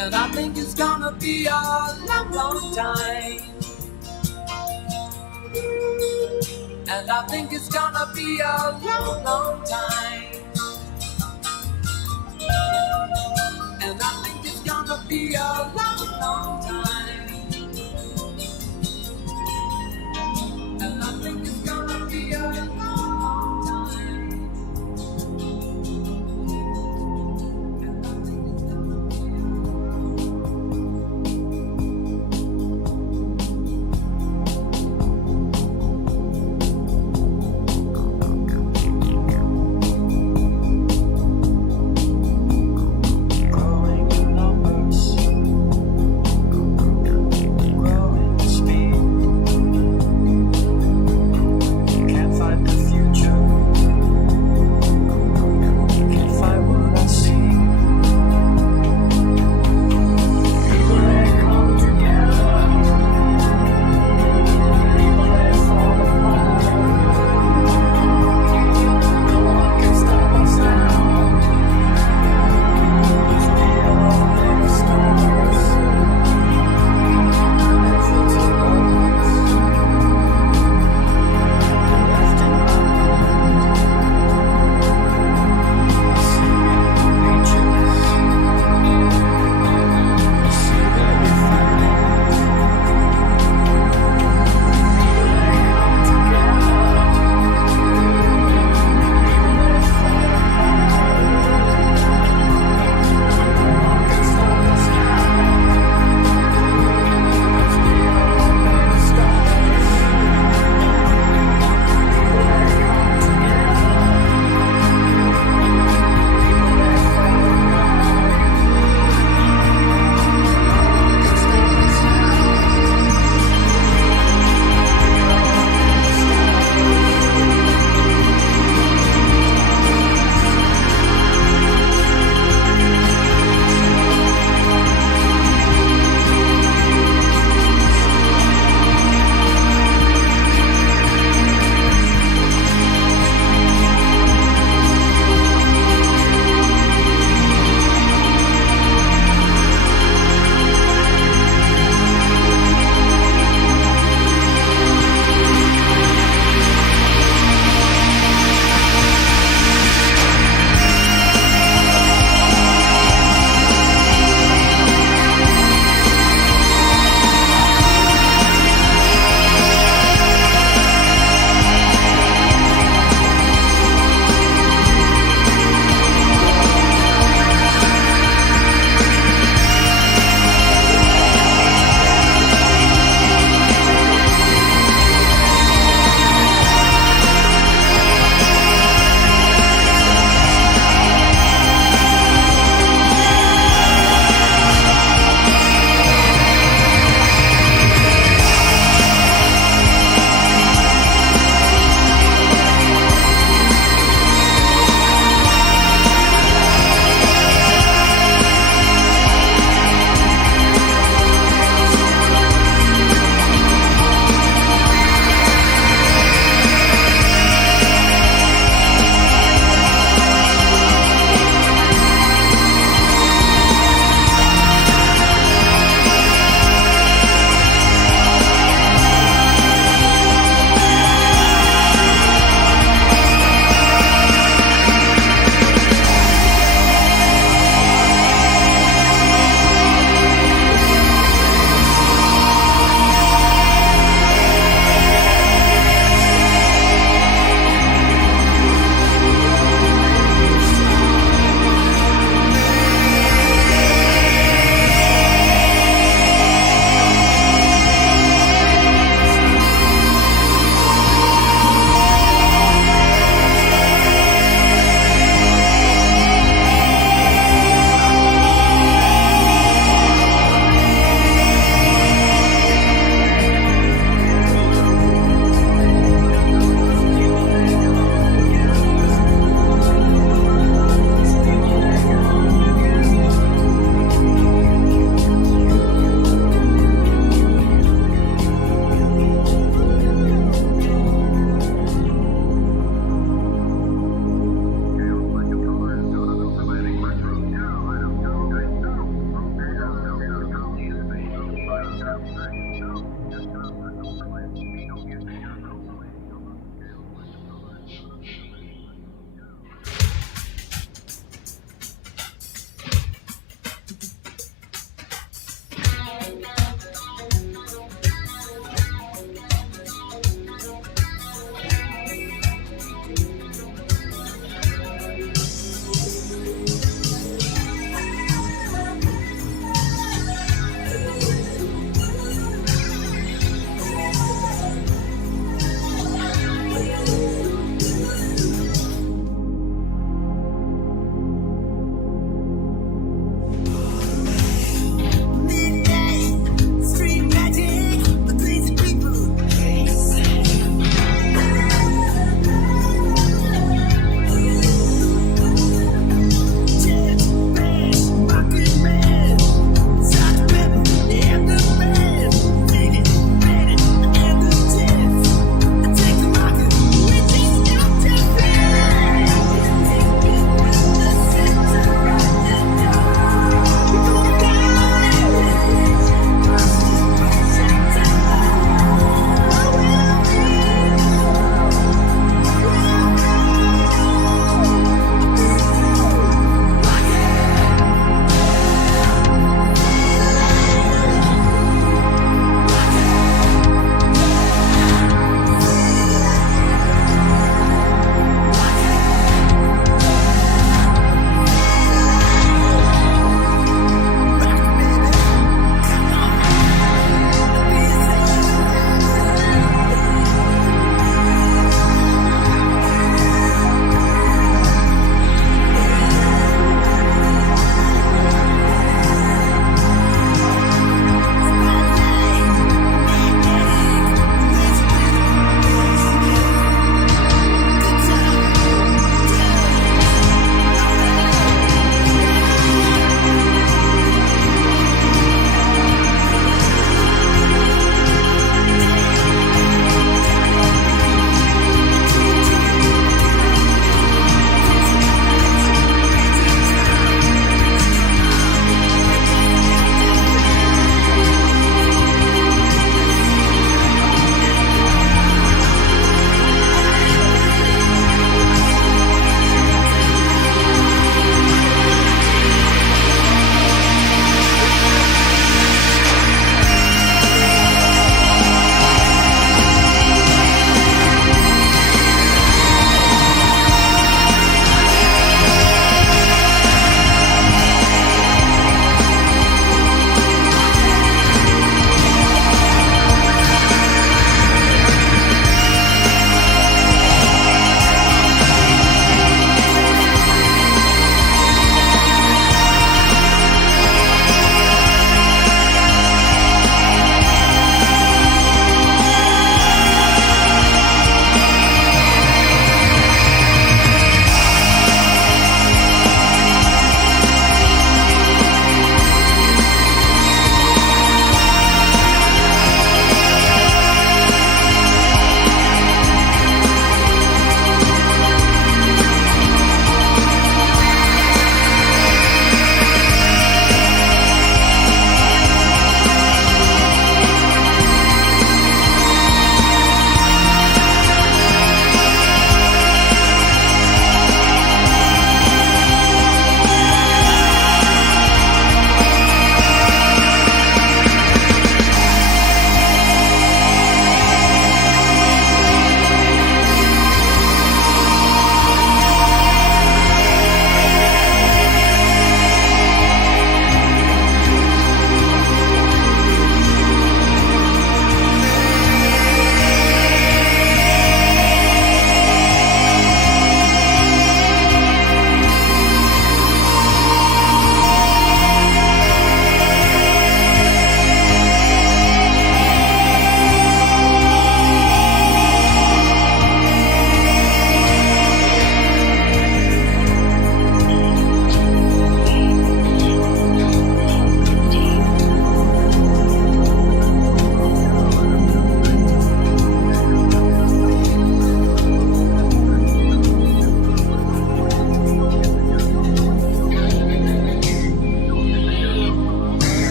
And I think it's gonna be a long, long time. And I think it's gonna be a long, long time. And I think it's gonna be a long, long time. And I think it's gonna be a long, long time. And I think it's gonna be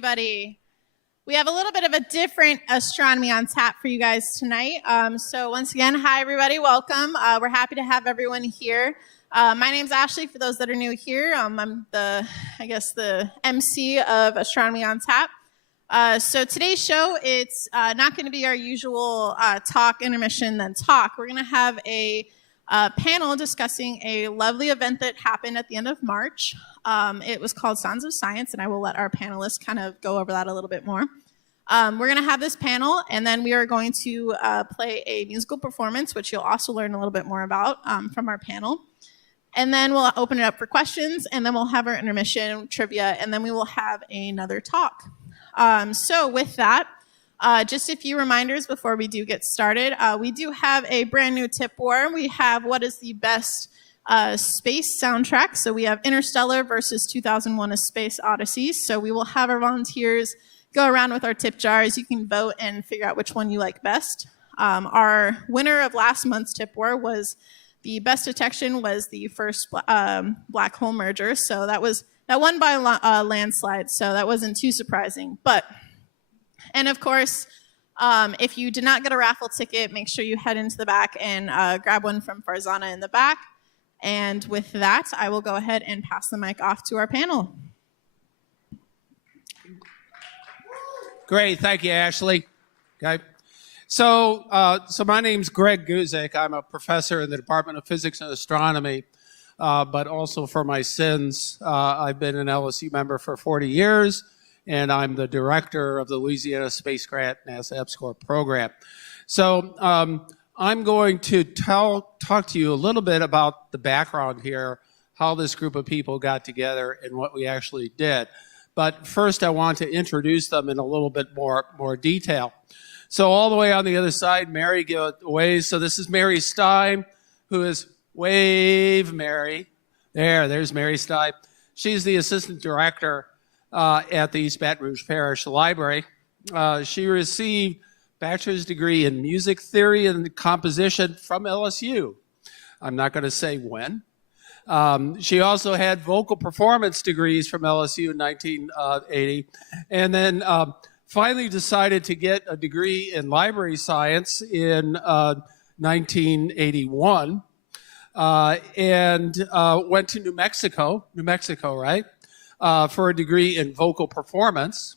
everybody. We have a little bit of a different astronomy on tap for you guys tonight. So once again, hi everybody, welcome. We're happy to have everyone here. My name's Ashley, for those that are new here. I'm the MC of Astronomy on Tap. So today's show, it's not going to be our usual talk, intermission, then talk. We're going to have a panel discussing a lovely event that happened at the end of March. It was called Sounds of Science, and I will let our panelists kind of go over that a little bit more. We're going to have this panel, and then we are going to play a musical performance, which you'll also learn a little bit more about from our panel. And then we'll open it up for questions, and then we'll have our intermission, trivia, and then we will have another talk. So with that, just a few reminders before we do get started. We do have a brand new tip war. We have what is the best space soundtrack. So we have Interstellar versus 2001: A Space Odyssey. So we will have our volunteers go around with our tip jars. You can vote and figure out which one you like best. Our winner of last month's tip war was the best detection was the first black hole merger. So that won by a landslide. So that wasn't too surprising. And of course, if you did not get a raffle ticket, make sure you head into the back and grab one from Farzana in the back. And with that, I will go ahead and pass the mic off to our panel. Great, thank you, Ashley. Okay. So my name's Greg Guzik. I'm a professor in the Department of Physics and Astronomy, but also for my sins, I've been an LSU member for 40 years, and I'm the director of the Louisiana Space Grant NASA EPSCoR program. So I'm going to talk to you a little bit about the background here, how this group of people got together and what we actually did. But first, I want to introduce them in a little bit more detail. So all the way on the other side, Mary, give a wave. So this is Mary Stein, who is wave Mary. There's Mary Stein. She's the assistant director at the East Baton Rouge Parish Library. She received a bachelor's degree in music theory and composition from LSU. I'm not going to say when. She also had vocal performance degrees from LSU in 1980, and then finally decided to get a degree in library science in 1981, and went to New Mexico, right, for a degree in vocal performance.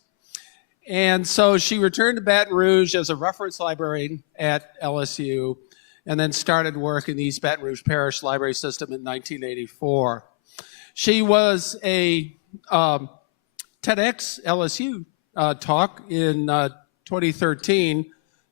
And so she returned to Baton Rouge as a reference librarian at LSU, and then started work in the East Baton Rouge Parish Library System in 1984. She was a TEDx LSU talk in 2013,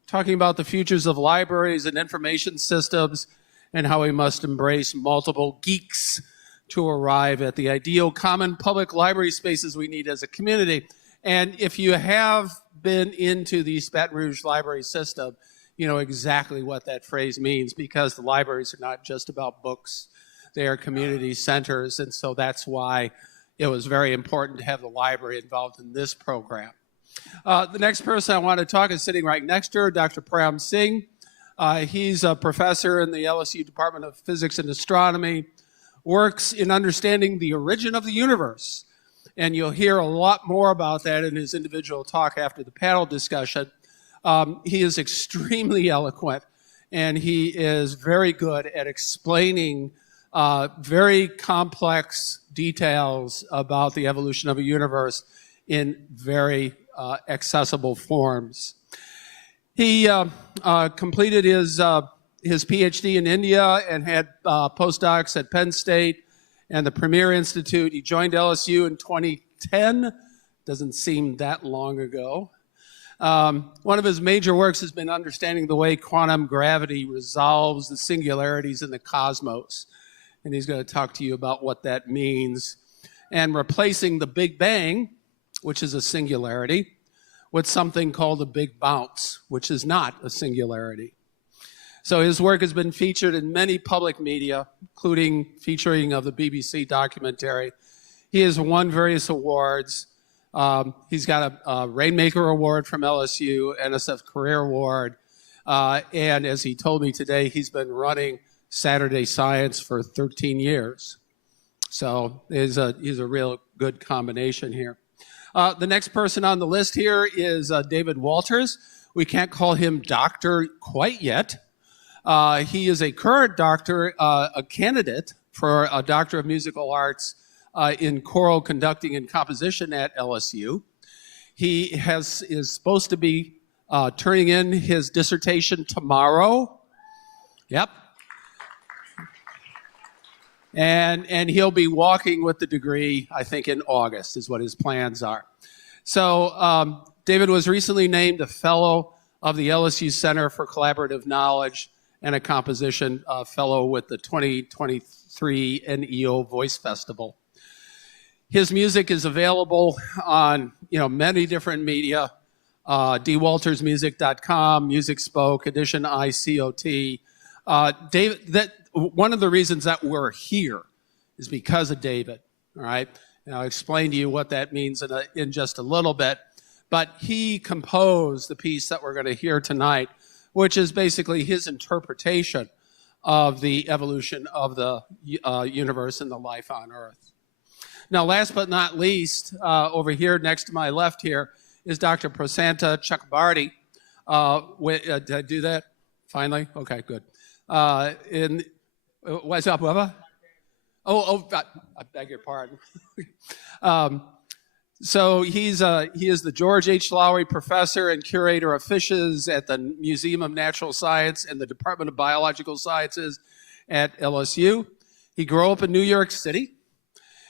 talking about the futures of libraries and information systems and how we must embrace multiple geeks to arrive at the ideal common public library spaces we need as a community. And if you have been into the East Baton Rouge library system, you know exactly what that phrase means, because the libraries are not just about books, they are community centers, and so that's why it was very important to have the library involved in this program. The next person I want to talk is sitting right next to her, Dr. Pram Singh. He's a professor in the LSU Department of Physics and Astronomy, works in understanding the origin of the universe, and you'll hear a lot more about that in his individual talk after the panel discussion. He is extremely eloquent, and he is very good at explaining very complex details about the evolution of a universe in very accessible forms. He completed his PhD in India and had postdocs at Penn State and the Premier Institute. He joined LSU in 2010. Doesn't seem that long ago. One of his major works has been understanding the way quantum gravity resolves the singularities in the cosmos. And he's going to talk to you about what that means. And replacing the Big Bang, which is a singularity, with something called a Big Bounce, which is not a singularity. So his work has been featured in many public media, including featuring of the BBC documentary. He has won various awards. He's got a Rainmaker Award from LSU, NSF Career Award, and as he told me today, he's been running Saturday Science for 13 years. So he's a real good combination here. The next person on the list here is David Walters. We can't call him doctor quite yet. He is a current doctor, a candidate for a Doctor of Musical Arts in choral conducting and composition at LSU. He is supposed to be turning in his dissertation tomorrow. Yep. And he'll be walking with the degree, I think, in August is what his plans are. So David was recently named a fellow of the LSU Center for Collaborative Knowledge and a composition fellow with the 2023 NEO Voice Festival. His music is available on many different media, dwaltersmusic.com, Music Spoke, Edition ICOT. David, one of the reasons that we're here is because of David, all right? And I'll explain to you what that means in just a little bit. But he composed the piece that we're going to hear tonight, which is basically his interpretation of the evolution of the universe and the life on Earth. Now, last but not least, over here next to my left here is Dr. Prasanta Chakrabarty. Did I do that? Finally? Okay, good. What's up, Bubba? I beg your pardon. So he is the George H. Lowry Professor and Curator of Fishes at the Museum of Natural Science and the Department of Biological Sciences at LSU. He grew up in New York City.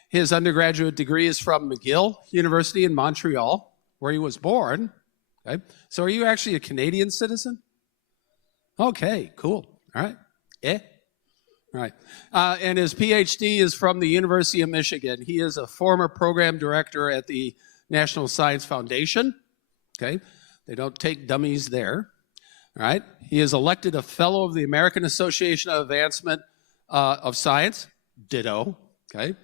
His undergraduate degree is from McGill University in Montreal, where he was born. Okay. So are you actually a Canadian citizen? Okay, cool. All right. All right. And his PhD is from the University of Michigan. He is a former program director at the National Science Foundation. Okay. They don't take dummies there. All right. He is elected a fellow of the American Association of Advancement of Science, ditto. Okay.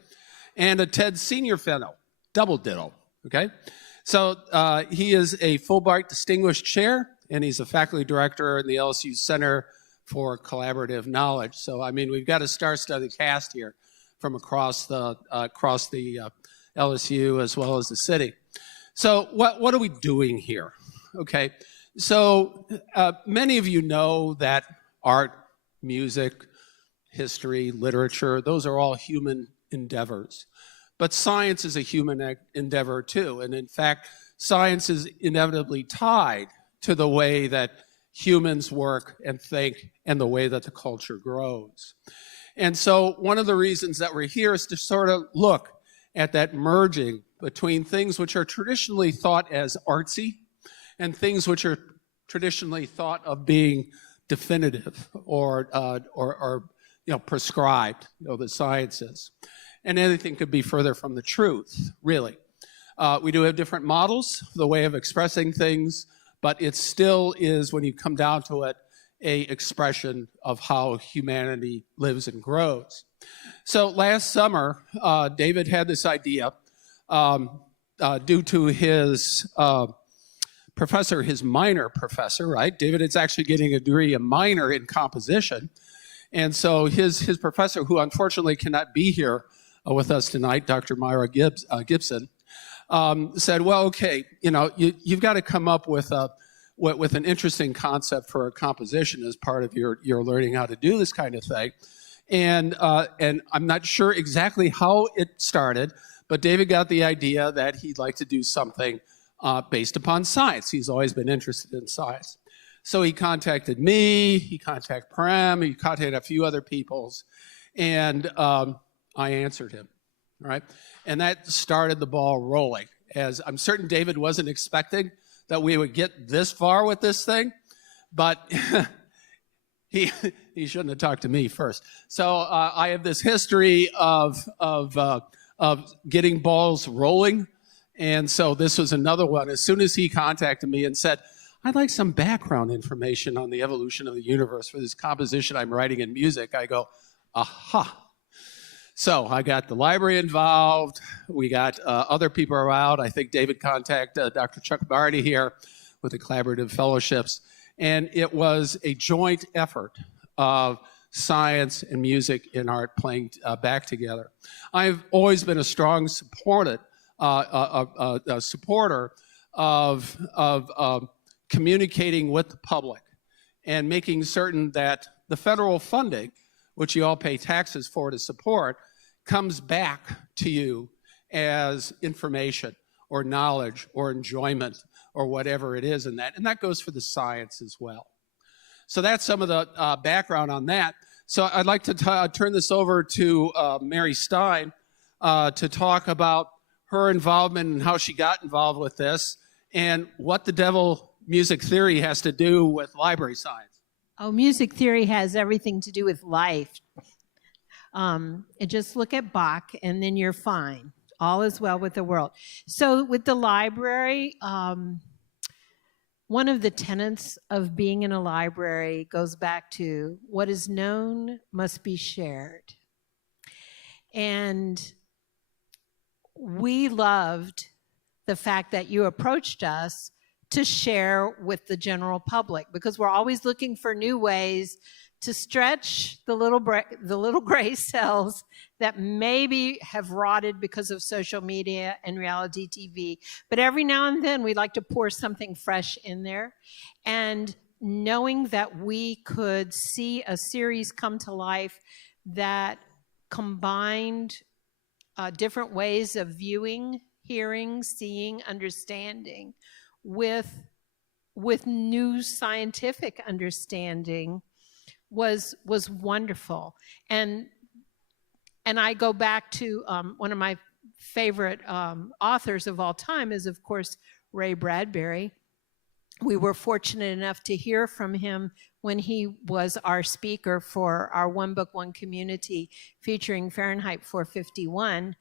And a TED Senior Fellow, double ditto. Okay. So he is a Fulbright Distinguished Chair, and he's a faculty director in the LSU Center for Collaborative Knowledge. So, I mean, we've got a star-studded cast here from across the LSU as well as the city. So what are we doing here? Okay, so many of you know that art, music, history, literature, those are all human endeavors. But science is a human endeavor too. And in fact, science is inevitably tied to the way that humans work and think and the way that the culture grows. And so one of the reasons that we're here is to sort of look at that merging between things which are traditionally thought as artsy and things which are traditionally thought of being definitive or prescribed, the sciences. And anything could be further from the truth, really. We do have different models, the way of expressing things, but it still is, when you come down to it, a expression of how humanity lives and grows. So last summer, David had this idea due to his professor, his minor professor, right? David is actually getting a degree, a minor in composition. And so his professor, who unfortunately cannot be here with us tonight, Dr. Myra Gibson, said, well, okay, you've got to come up with an interesting concept for a composition as part of your learning how to do this kind of thing. And I'm not sure exactly how it started, but David got the idea that he'd like to do something based upon science. He's always been interested in science. So he contacted me, he contacted Prem, he contacted a few other peoples, and I answered him, all right? And that started the ball rolling, as I'm certain David wasn't expecting that we would get this far with this thing, but he shouldn't have talked to me first. So I have this history of getting balls rolling, and so this was another one. As soon as he contacted me and said, I'd like some background information on the evolution of the universe for this composition I'm writing in music, I go, aha. So I got the library involved. We got other people around. I think David contacted Dr. Chakrabarty here with the collaborative fellowships. And it was a joint effort of science and music and art playing back together. I've always been a strong supporter a supporter of communicating with the public and making certain that the federal funding, which you all pay taxes for to support, comes back to you as information or knowledge or enjoyment or whatever it is in that. And that goes for the science as well. So that's some of the background on that. So I'd like to turn this over to Mary Stein to talk about her involvement and how she got involved with this and what the devil music theory has to do with library science. Oh, music theory has everything to do with life. Just look at Bach and then you're fine. All is well with the world. So with the library, one of the tenets of being in a library goes back to what is known must be shared. And we loved the fact that you approached us to share with the general public, because we're always looking for new ways to stretch the little gray cells that maybe have rotted because of social media and reality TV. But every now and then we'd like to pour something fresh in there. And knowing that we could see a series come to life that combined different ways of viewing, hearing, seeing, understanding with new scientific understanding was wonderful. And I go back to one of my favorite authors of all time is, of course, Ray Bradbury. We were fortunate enough to hear from him when he was our speaker for our One Book, One Community featuring Fahrenheit 451,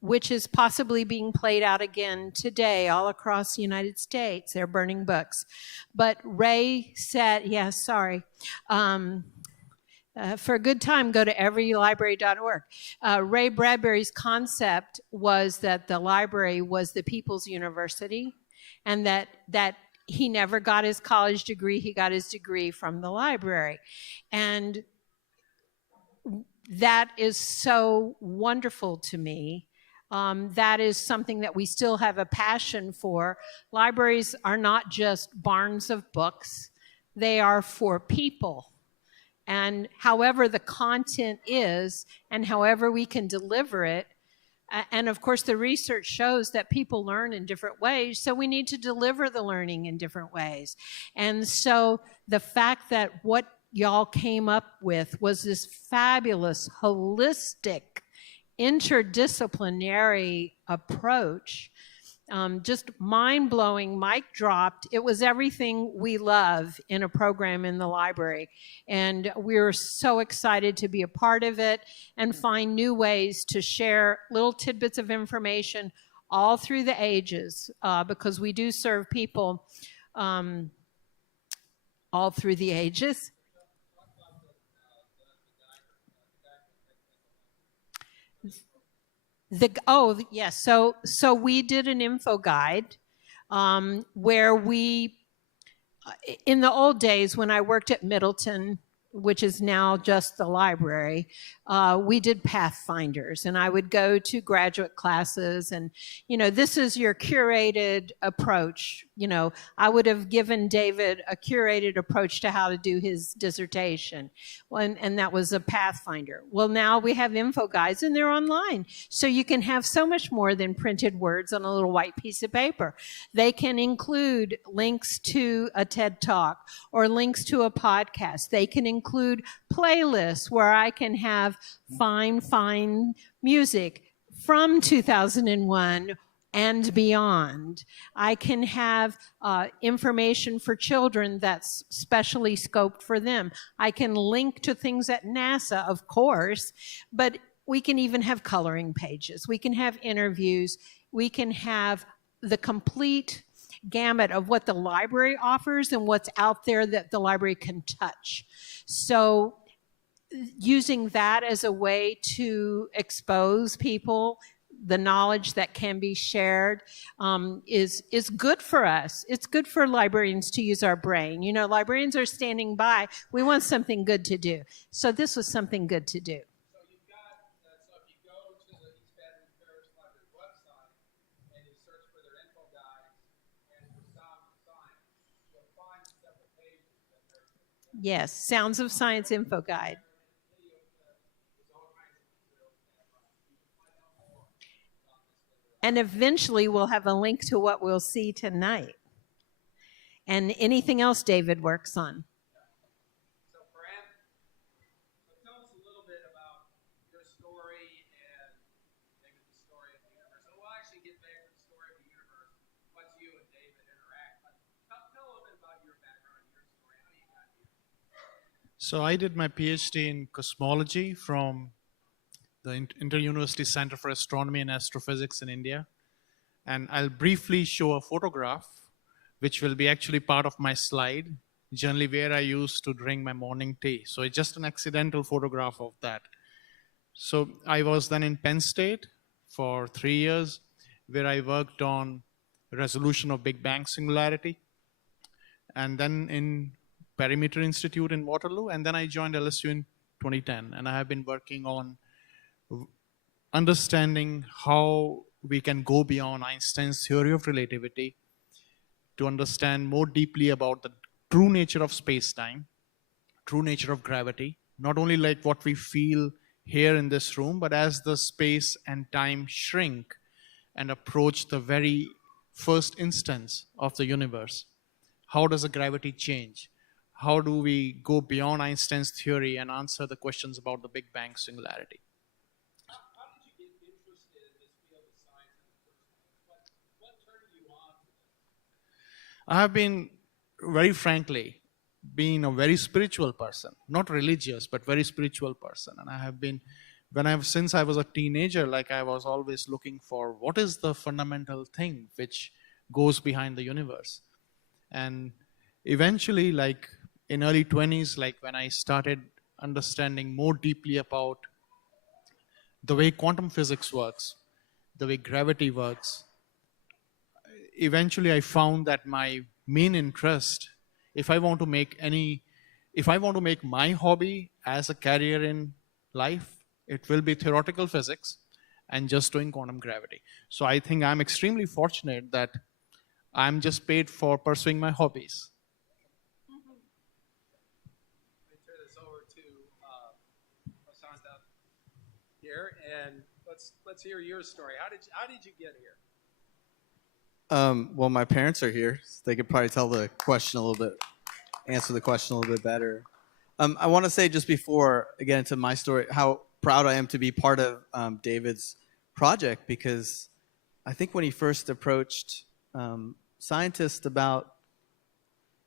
which is possibly being played out again today all across the United States. They're burning books. But Ray said, for a good time, go to everylibrary.org. Ray Bradbury's concept was that the library was the people's university, and that he never got his college degree. He got his degree from the library. And that is so wonderful to me. That is something that we still have a passion for. Libraries are not just barns of books. They are for people. And however the content is and however we can deliver it, and of course the research shows that people learn in different ways, so we need to deliver the learning in different ways. And so the fact that what y'all came up with was this fabulous, holistic, interdisciplinary approach, just mind-blowing, mic dropped. It was everything we love in a program in the library. And we're so excited to be a part of it and find new ways to share little tidbits of information all through the ages, because we do serve people all through the ages. Yes. So we did an info guide where we, in the old days when I worked at Middleton, which is now just the library, we did Pathfinders, and I would go to graduate classes, and, this is your curated approach. I would have given David a curated approach to how to do his dissertation, and that was a Pathfinder. Well, now we have info guides, and they're online, so you can have so much more than printed words on a little white piece of paper. They can include links to a TED Talk or links to a podcast. They can include playlists where I can have fine music from 2001 and beyond. I can have information for children that's specially scoped for them. I can link to things at NASA, of course, but we can even have coloring pages. We can have interviews. We can have the complete gamut of what the library offers and what's out there that the library can touch. So using that as a way to expose people, the knowledge that can be shared, is good for us. It's good for librarians to use our brain. Librarians are standing by. We want something good to do. So this was something good to do. So if you go to the East Baton Parish Library website, Yes, Sounds of Science info guide. And eventually we'll have a link to what we'll see tonight. And anything else David works on. So, Fran, tell us a little bit about your story and maybe the story of the universe. And we'll actually get back to the story of the universe once you and David interact. But tell a little bit about your background, your story, how you got here. So I did my PhD in cosmology from the Inter-University Center for Astronomy and Astrophysics in India. And I'll briefly show a photograph, which will be actually part of my slide, generally where I used to drink my morning tea. So it's just an accidental photograph of that. So I was then in Penn State for 3 years, where I worked on resolution of Big Bang singularity. And then in Perimeter Institute in Waterloo, and then I joined LSU in 2010. And I have been working on understanding how we can go beyond Einstein's theory of relativity to understand more deeply about the true nature of space-time, true nature of gravity, not only like what we feel here in this room, but as the space and time shrink and approach the very first instance of the universe. How does the gravity change? How do we go beyond Einstein's theory and answer the questions about the Big Bang singularity? How did you get interested in this field of science in the first place? What turned you on to this? I have been, very frankly, being a very spiritual person, not religious, but very spiritual person. And I have been, since I was a teenager, like I was always looking for what is the fundamental thing which goes behind the universe. And eventually, like in early 20s, like when I started understanding more deeply about the way quantum physics works, the way gravity works, eventually I found that my main interest, if I want to make my hobby as a career in life, it will be theoretical physics and just doing quantum gravity. So I think I'm extremely fortunate that I'm just paid for pursuing my hobbies. Let me turn this over to Prasanta here, and let's hear your story. How did you get here? Well, my parents are here. So they could probably tell the question a little bit, answer the question a little bit better. I want to say just before I get into my story, how proud I am to be part of David's project, because I think when he first approached scientists about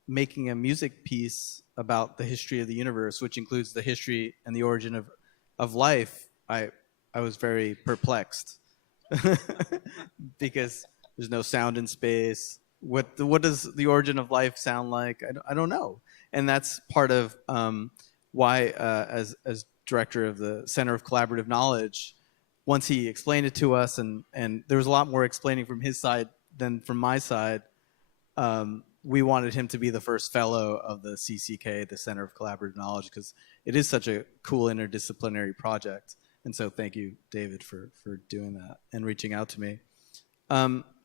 making a music piece about the history of the universe, which includes the history and the origin of life, I was very perplexed because there's no sound in space. What does the origin of life sound like? I don't know. And that's part of why, as director of the Center of Collaborative Knowledge, once he explained it to us, and there was a lot more explaining from his side than from my side, we wanted him to be the first fellow of the CCK, the Center of Collaborative Knowledge, because it is such a cool interdisciplinary project. And so thank you, David, for doing that and reaching out to me.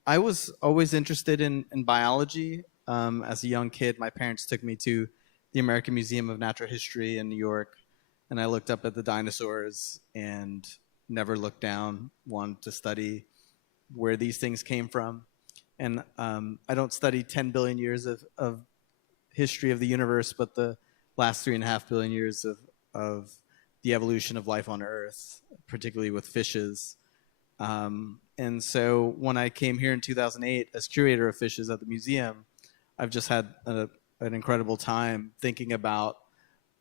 I was always interested in biology. As a young kid, my parents took me to the American Museum of Natural History in New York, and I looked up at the dinosaurs and never looked down, wanted to study where these things came from. And I don't study 10 billion years of history of the universe, but the last 3.5 billion years of the evolution of life on Earth, particularly with fishes. And so when I came here in 2008 as curator of fishes at the museum, I've just had an incredible time thinking about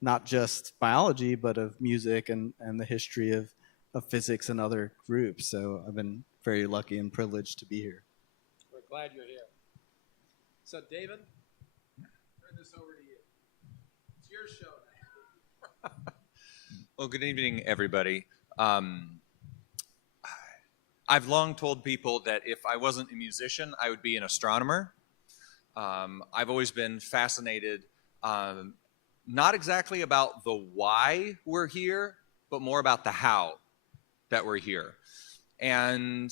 not just biology, but of music and the history of physics and other groups. So I've been very lucky and privileged to be here. We're glad you're here. So, David, turn this over to you. It's your show now. Well, good evening, everybody. I've long told people that if I wasn't a musician, I would be an astronomer. I've always been fascinated, not exactly about the why we're here, but more about the how that we're here. And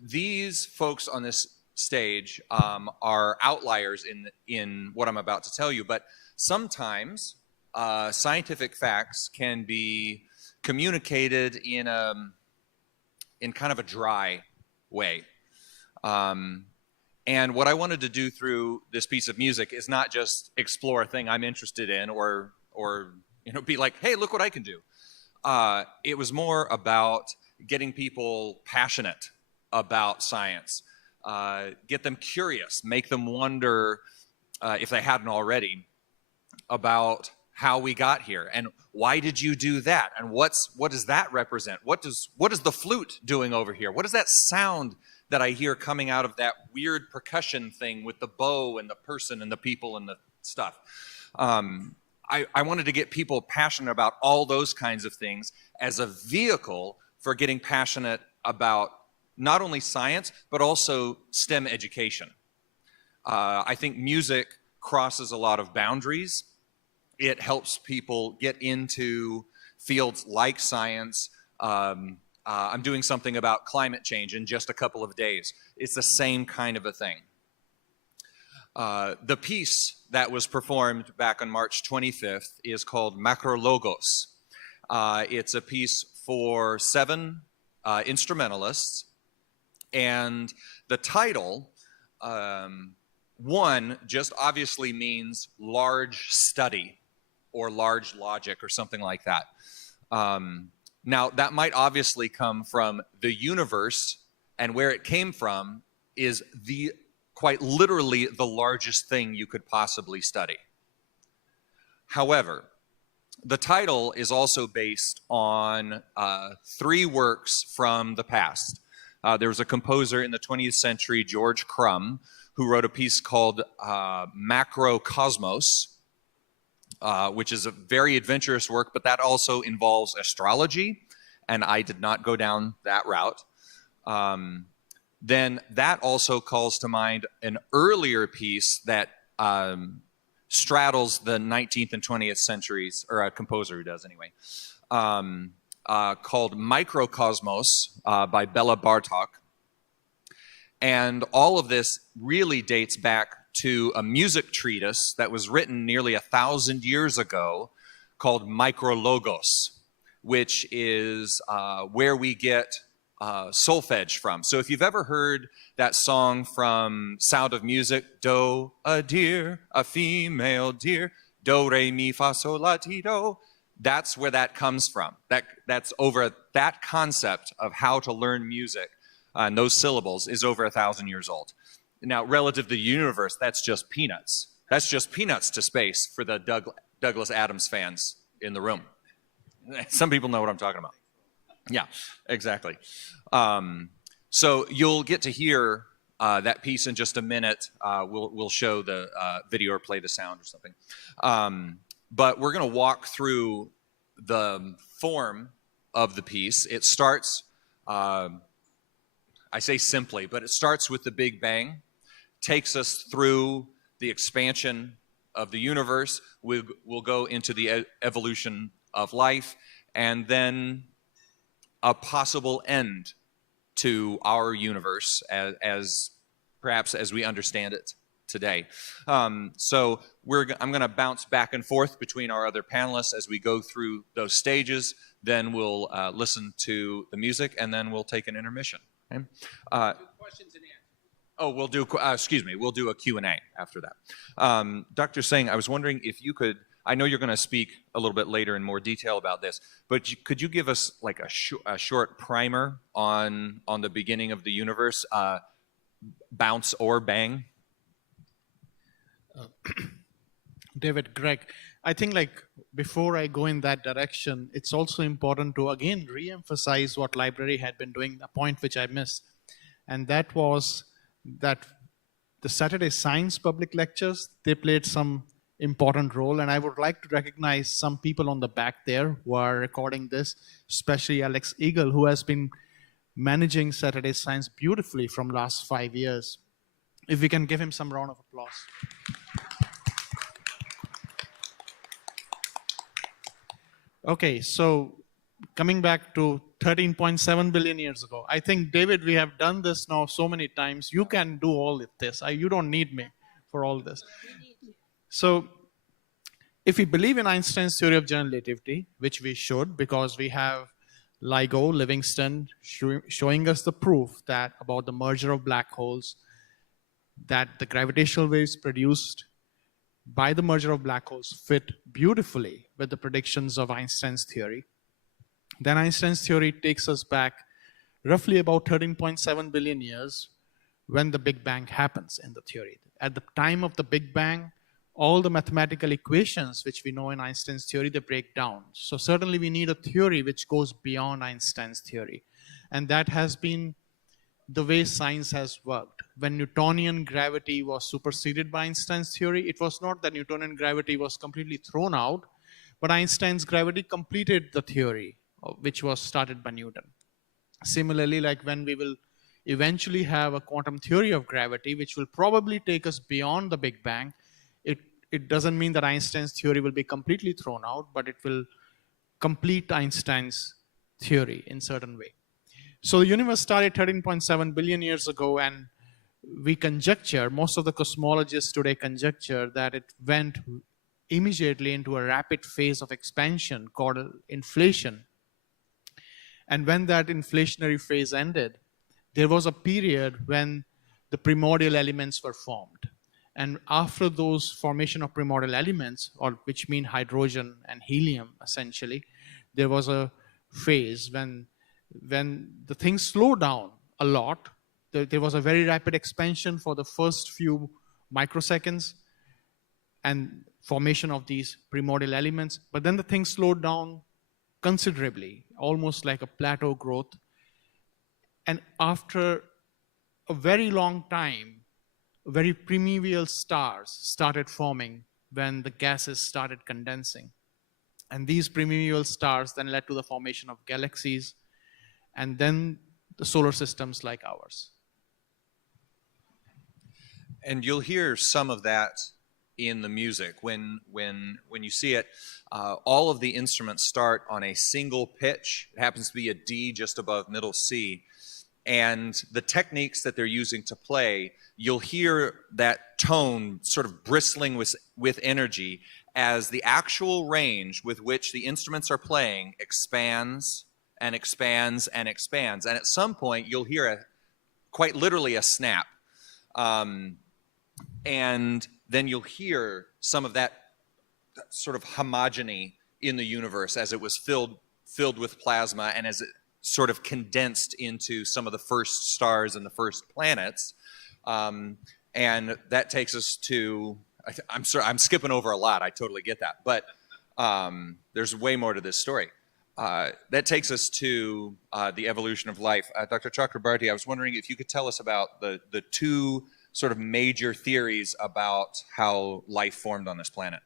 these folks on this stage are outliers in what I'm about to tell you, but sometimes scientific facts can be communicated in kind of a dry way. And what I wanted to do through this piece of music is not just explore a thing I'm interested in, or be like, hey, look what I can do. It was more about getting people passionate about science, get them curious, make them wonder, if they hadn't already, about how we got here and why did you do that, and what does that represent? What is the flute doing over here? What is that sound that I hear coming out of that weird percussion thing with the bow and the person and the people and the stuff? I wanted to get people passionate about all those kinds of things as a vehicle for getting passionate about not only science, but also STEM education. I think music crosses a lot of boundaries. It helps people get into fields like science. I'm doing something about climate change in just a couple of days. It's the same kind of a thing. The piece that was performed back on March 25th is called Makrologos. It's a piece for 7 instrumentalists, and the title, one, just obviously means large study or large logic or something like that. Now, that might obviously come from the universe, and where it came from is quite literally the largest thing you could possibly study. However, the title is also based on 3 works from the past. There was a composer in the 20th century, George Crumb, who wrote a piece called Makrologos, which is a very adventurous work, but that also involves astrology, and I did not go down that route. Then that also calls to mind an earlier piece that straddles the 19th and 20th centuries, or a composer who does anyway, called Microcosmos by Bela Bartok. And all of this really dates back to a music treatise that was written nearly 1,000 years ago called Makrologos, which is where we get solfege from. So if you've ever heard that song from Sound of Music, do, a deer, a female deer, do, re, mi, fa, sol, la, ti, do, that's where that comes from. That's over, that concept of how to learn music and those syllables is over 1,000 years old. Now, relative to the universe, that's just peanuts. That's just peanuts to space for the Douglas Adams fans in the room. Some people know what I'm talking about. Yeah, exactly. So you'll get to hear that piece in just a minute. We'll show the video or play the sound or something. But we're going to walk through the form of the piece. It starts, I say simply, but it starts with the Big Bang, takes us through the expansion of the universe. We'll go into the evolution of life, and then a possible end to our universe as perhaps as we understand it today. So I'm going to bounce back and forth between our other panelists as we go through those stages. Then we'll listen to the music, and then we'll take an intermission. Okay? Questions and answers. Oh, we'll do, we'll do a Q&A after that. Dr. Singh, I was wondering if you could, I know you're going to speak a little bit later in more detail about this, but could you give us like a short primer on the beginning of the universe, bounce or bang? David, Greg, I think like before I go in that direction, it's also important to again re-emphasize what library had been doing, a point which I missed. And that was that the Saturday Science public lectures, they played some important role. And I would like to recognize some people on the back there who are recording this, especially Alex Eagle, who has been managing Saturday Science beautifully from last 5 years. If we can give him some round of applause. Okay, so coming back to 13.7 billion years ago, I think, David, we have done this now so many times. You can do all of this. You don't need me for all this. So if we believe in Einstein's theory of general relativity, which we should, because we have LIGO, Livingston, showing us the proof that about the merger of black holes, that the gravitational waves produced by the merger of black holes fit beautifully with the predictions of Einstein's theory. Then Einstein's theory takes us back roughly about 13.7 billion years when the Big Bang happens in the theory. At the time of the Big Bang, all the mathematical equations which we know in Einstein's theory, they break down. So certainly we need a theory which goes beyond Einstein's theory. And that has been the way science has worked. When Newtonian gravity was superseded by Einstein's theory, it was not that Newtonian gravity was completely thrown out, but Einstein's gravity completed the theory, which was started by Newton. Similarly, like when we will eventually have a quantum theory of gravity, which will probably take us beyond the Big Bang, it doesn't mean that Einstein's theory will be completely thrown out, but it will complete Einstein's theory in a certain way. So the universe started 13.7 billion years ago, and we conjecture, most of the cosmologists today conjecture, that it went immediately into a rapid phase of expansion called inflation. And when that inflationary phase ended, there was a period when the primordial elements were formed. And after those formation of primordial elements, or which mean hydrogen and helium, essentially, there was a phase when the things slowed down a lot. There was a very rapid expansion for the first few microseconds and formation of these primordial elements. But then the things slowed down considerably, almost like a plateau growth. And after a very long time, very primeval stars started forming when the gases started condensing. And these primeval stars then led to the formation of galaxies and then the solar systems like ours. And you'll hear some of that in the music. When you see it, all of the instruments start on a single pitch. It happens to be a D just above middle C. And the techniques that they're using to play, you'll hear that tone sort of bristling with energy as the actual range with which the instruments are playing expands and expands and expands. And at some point, you'll hear quite literally a snap. And then you'll hear some of that sort of homogeny in the universe as it was filled with plasma and as it sort of condensed into some of the first stars and the first planets. And that takes us to, I'm sorry, I'm skipping over a lot. I totally get that. But there's way more to this story. That takes us to the evolution of life. Dr. Chakrabarty, I was wondering if you could tell us about the two sort of major theories about how life formed on this planet.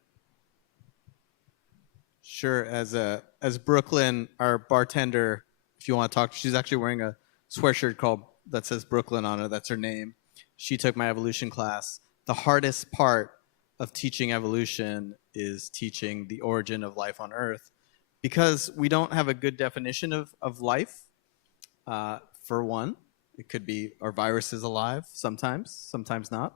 Sure. As Brooklyn, our bartender, if you want to talk, she's actually wearing a sweatshirt that says Brooklyn on it. That's her name. She took my evolution class. The hardest part of teaching evolution is teaching the origin of life on Earth, because we don't have a good definition of life. For one, it could be our virus is alive sometimes not.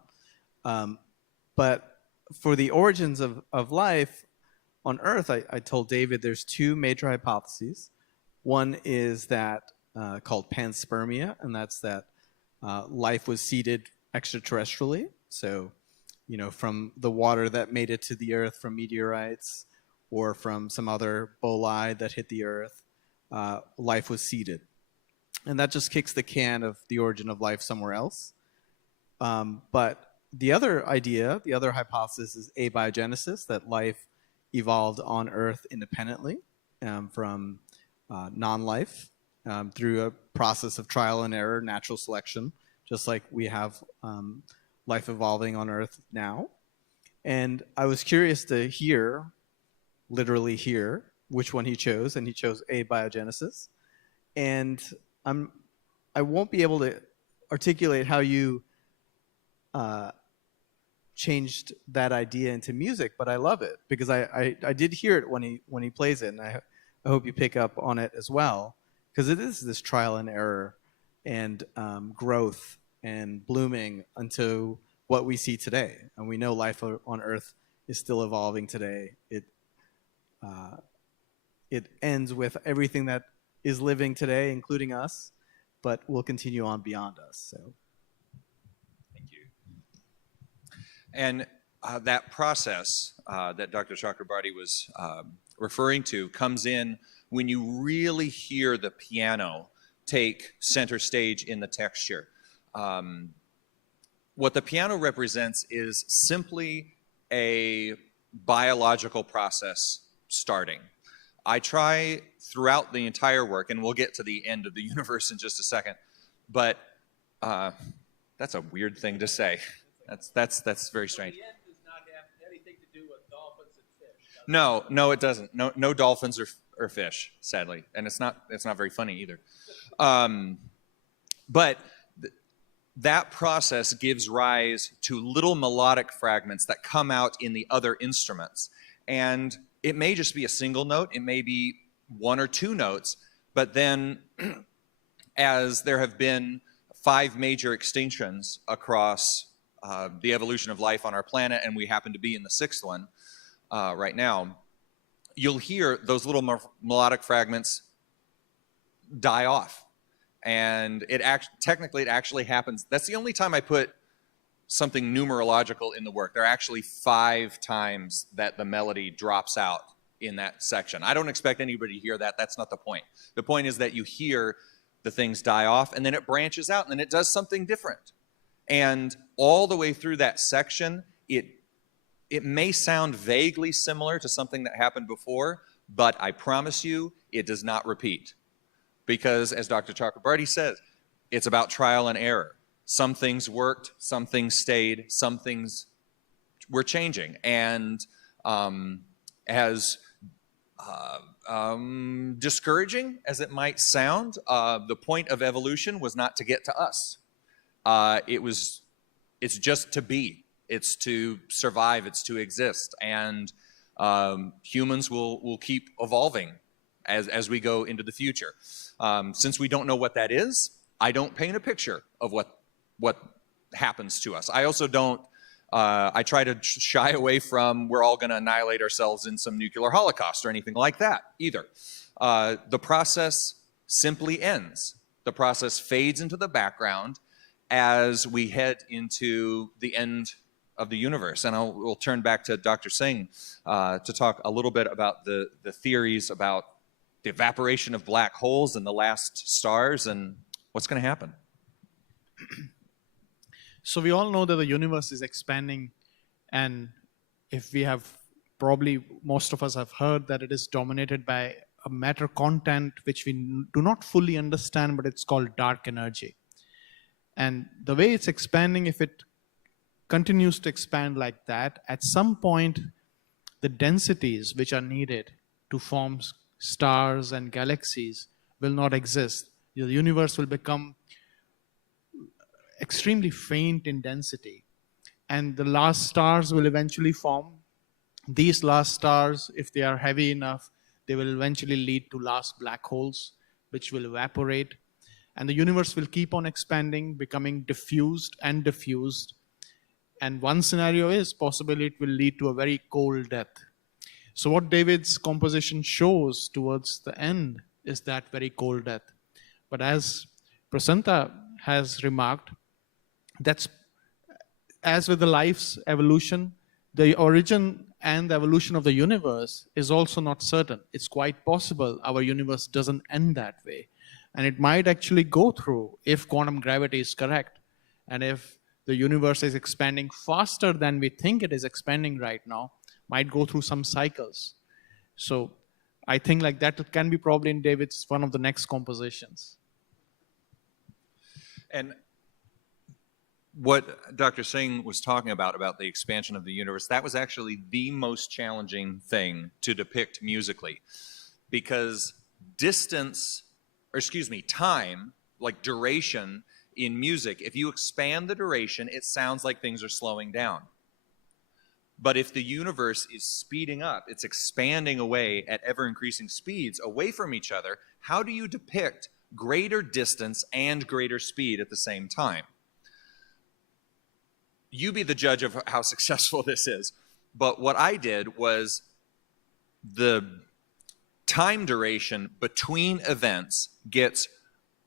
But for the origins of life on Earth, I told David there's two major hypotheses. One is that called panspermia, and that's that life was seeded extraterrestrially. So, from the water that made it to the Earth from meteorites or from some other boli that hit the Earth, life was seeded. And that just kicks the can of the origin of life somewhere else. But the other idea, the other hypothesis is abiogenesis, that life evolved on Earth independently from non-life through a process of trial and error, natural selection, just like we have life evolving on Earth now. And I was curious to literally hear, which one he chose, and he chose abiogenesis. And I won't be able to articulate how you changed that idea into music, but I love it because I did hear it when he plays it, and I hope you pick up on it as well, because it is this trial and error and growth and blooming unto what we see today. And we know life on Earth is still evolving today. It ends with everything that is living today, including us, but will continue on beyond us. So, thank you. And that process that Dr. Chakrabarty was referring to comes in when you really hear the piano take center stage in the texture. What the piano represents is simply a biological process starting. I try throughout the entire work, and we'll get to the end of the universe in just a second, but that's a weird thing to say. That's very strange. The end does not have anything to do with dolphins and fish. No, it doesn't. No dolphins or fish, sadly, and it's not very funny either. But that process gives rise to little melodic fragments that come out in the other instruments, and it may just be a single note, it may be one or two notes, but then as there have been 5 major extinctions across the evolution of life on our planet, and we happen to be in the 6th one right now, you'll hear those little melodic fragments die off. And technically it actually happens. That's the only time I put something numerological in the work. There are actually 5 times that the melody drops out in that section. I don't expect anybody to hear that. That's not the point. The point is that you hear the things die off, and then it branches out, and then it does something different. And all the way through that section, it may sound vaguely similar to something that happened before, but I promise you it does not repeat. Because as Dr. Chakrabarty says, it's about trial and error. Some things worked, some things stayed, some things were changing. And as discouraging as it might sound, the point of evolution was not to get to us. It's just to be. It's to survive. It's to exist. And humans will keep evolving as we go into the future. Since we don't know what that is, I don't paint a picture of what happens to us. I also don't, I try to shy away from we're all going to annihilate ourselves in some nuclear holocaust or anything like that either. The process simply ends. The process fades into the background as we head into the end of the universe. And we'll turn back to Dr. Singh to talk a little bit about the theories about the evaporation of black holes and the last stars and what's going to happen. So we all know that the universe is expanding, and if we have probably most of us have heard that it is dominated by a matter content which we do not fully understand, but it's called dark energy. And the way it's expanding, if it continues to expand like that, at some point the densities which are needed to form stars and galaxies will not exist. The universe will become extremely faint in density, and the last stars will eventually form. These last stars, if they are heavy enough, they will eventually lead to last black holes, which will evaporate, and the universe will keep on expanding, becoming diffused and diffused. And one scenario is possibly it will lead to a very cold death. So what David's composition shows towards the end is that very cold death. But as Prasanta has remarked, that's as with the life's evolution, the origin and the evolution of the universe is also not certain. It's quite possible our universe doesn't end that way. And it might actually go through, if quantum gravity is correct, and if the universe is expanding faster than we think it is expanding right now, might go through some cycles. So I think like that can be probably in David's one of the next compositions. And what Dr. Singh was talking about the expansion of the universe, that was actually the most challenging thing to depict musically, because time, like duration in music, if you expand the duration, it sounds like things are slowing down. But if the universe is speeding up, it's expanding away at ever increasing speeds away from each other, how do you depict greater distance and greater speed at the same time? You be the judge of how successful this is. But what I did was the time duration between events gets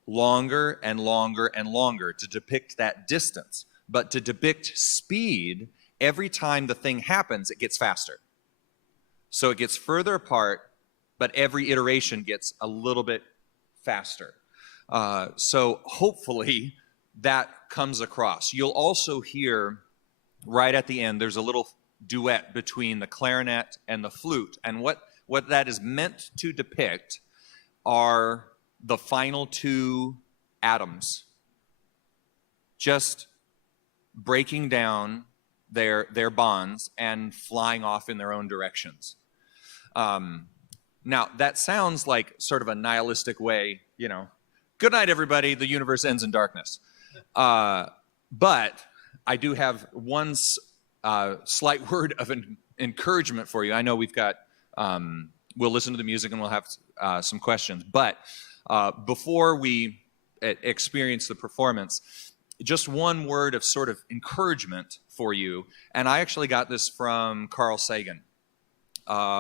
longer and longer and longer to depict that distance. But to depict speed, every time the thing happens, it gets faster. So it gets further apart, but every iteration gets a little bit faster. So hopefully that comes across. You'll also hear right at the end, there's a little duet between the clarinet and the flute. And what that is meant to depict are the final two atoms just breaking down their bonds and flying off in their own directions. Now, that sounds like sort of a nihilistic way, you know, good night, everybody, the universe ends in darkness. But I do have one slight word of encouragement for you. I know we've got, we'll listen to the music and we'll have some questions. But before we experience the performance, just one word of sort of encouragement for you. And I actually got this from Carl Sagan,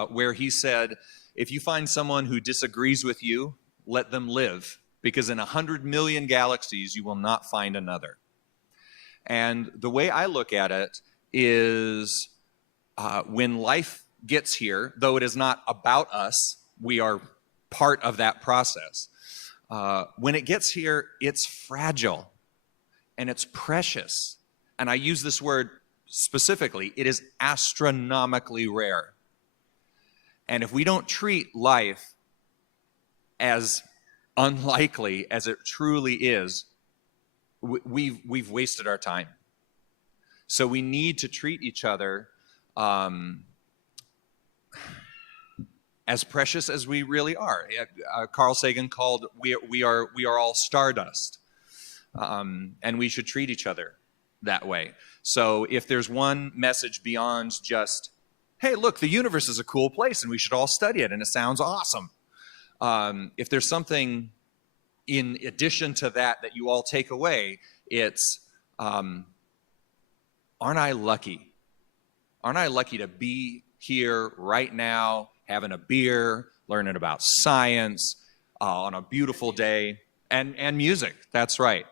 where he said, if you find someone who disagrees with you, let them live, because in 100 million galaxies, you will not find another. And the way I look at it is when life gets here, though it is not about us, we are part of that process. When it gets here, it's fragile and it's precious. And I use this word specifically, it is astronomically rare. And if we don't treat life as unlikely as it truly is, we've wasted our time. So we need to treat each other as precious as we really are. Carl Sagan called we are all stardust, and we should treat each other that way. So if there's one message beyond just, hey, look, the universe is a cool place and we should all study it and it sounds awesome. If there's something in addition to that you all take away, it's, aren't I lucky? Aren't I lucky to be here right now, having a beer, learning about science, on a beautiful day, and music, that's right.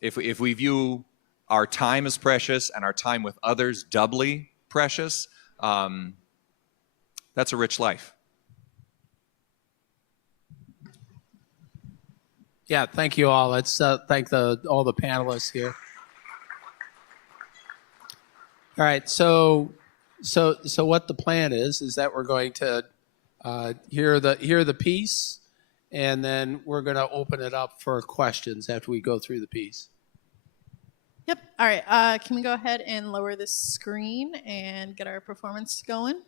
If we view our time as precious and our time with others doubly precious, that's a rich life. Yeah, thank you all. Let's thank all the panelists here. All right, so what the plan is that we're going to hear the piece, and then we're going to open it up for questions after we go through the piece. Yep. All right. Can we go ahead and lower this screen and get our performance going?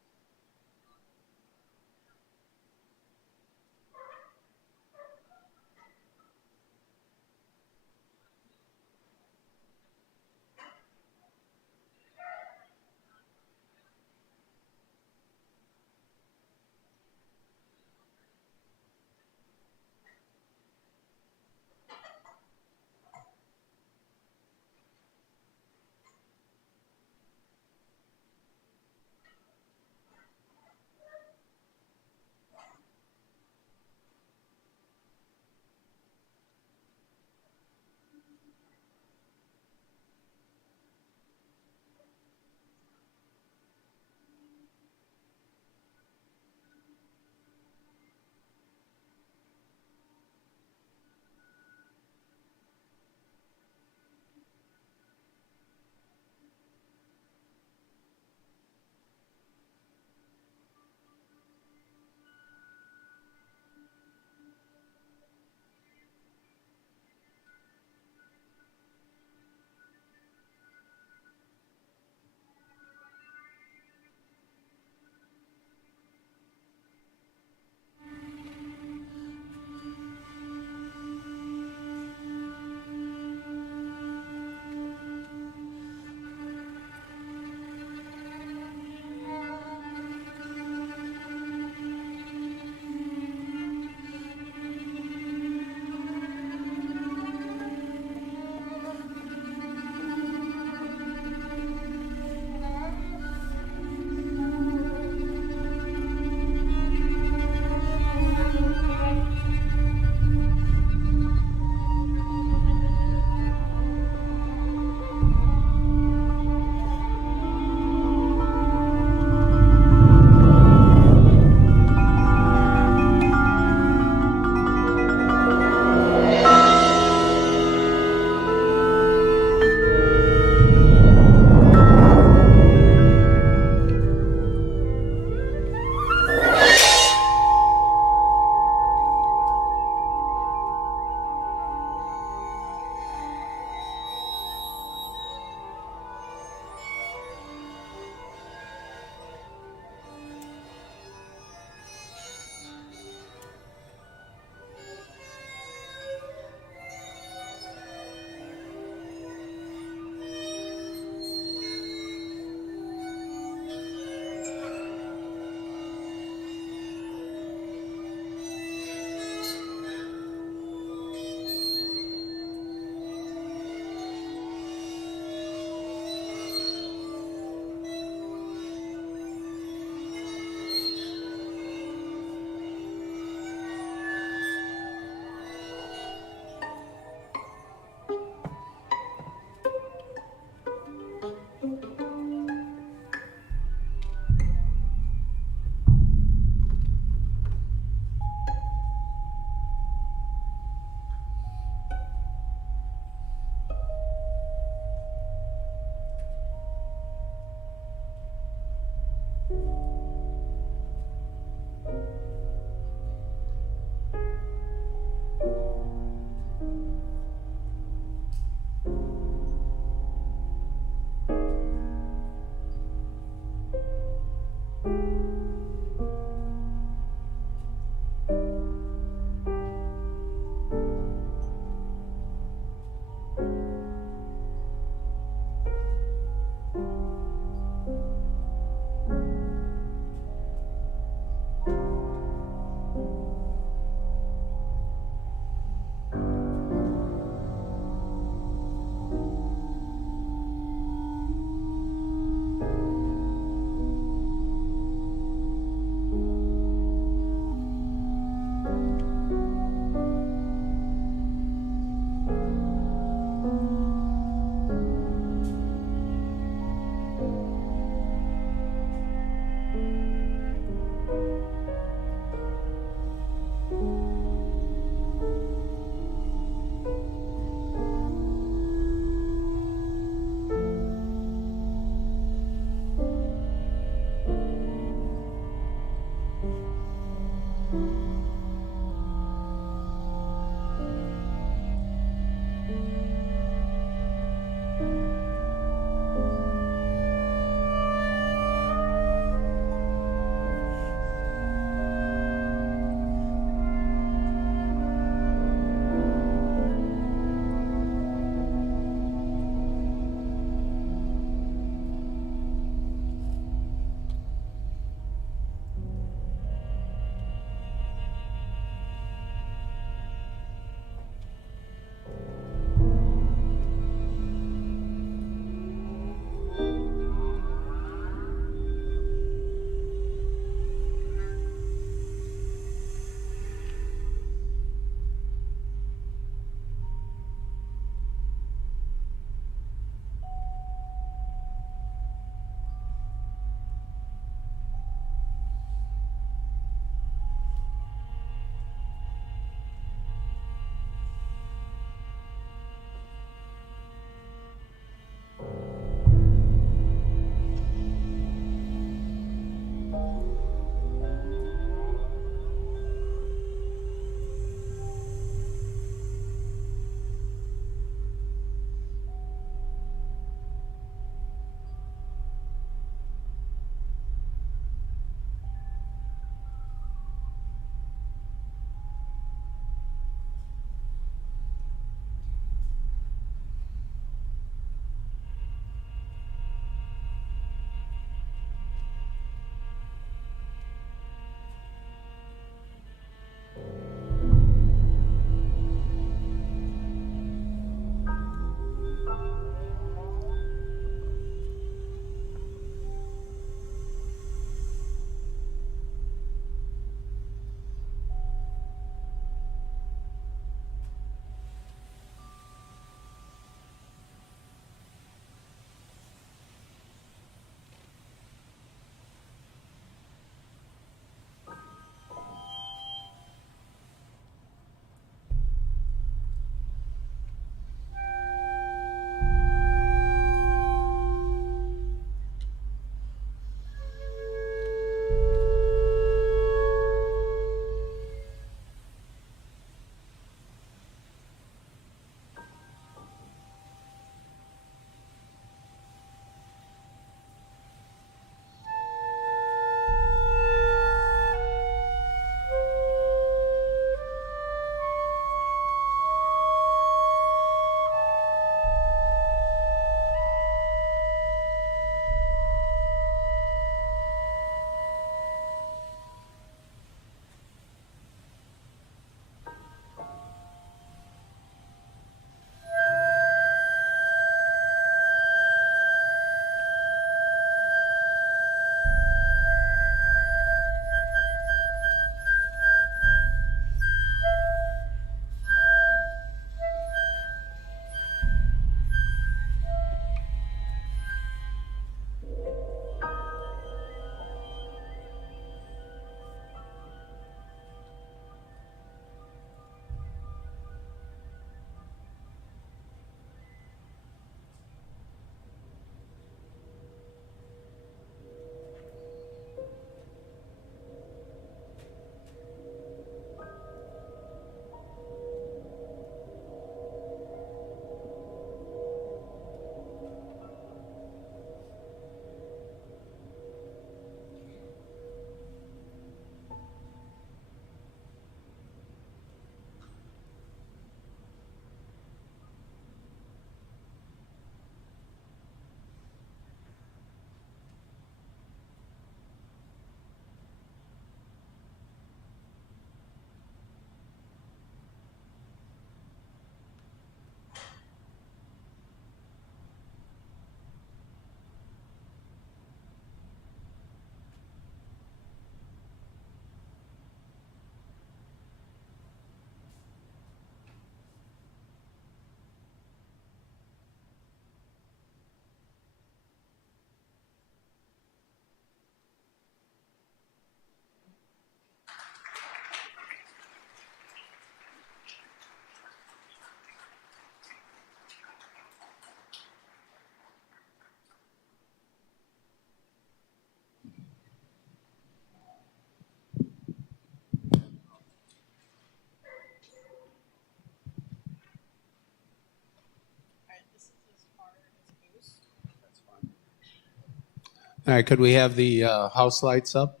All right, could we have the house lights up?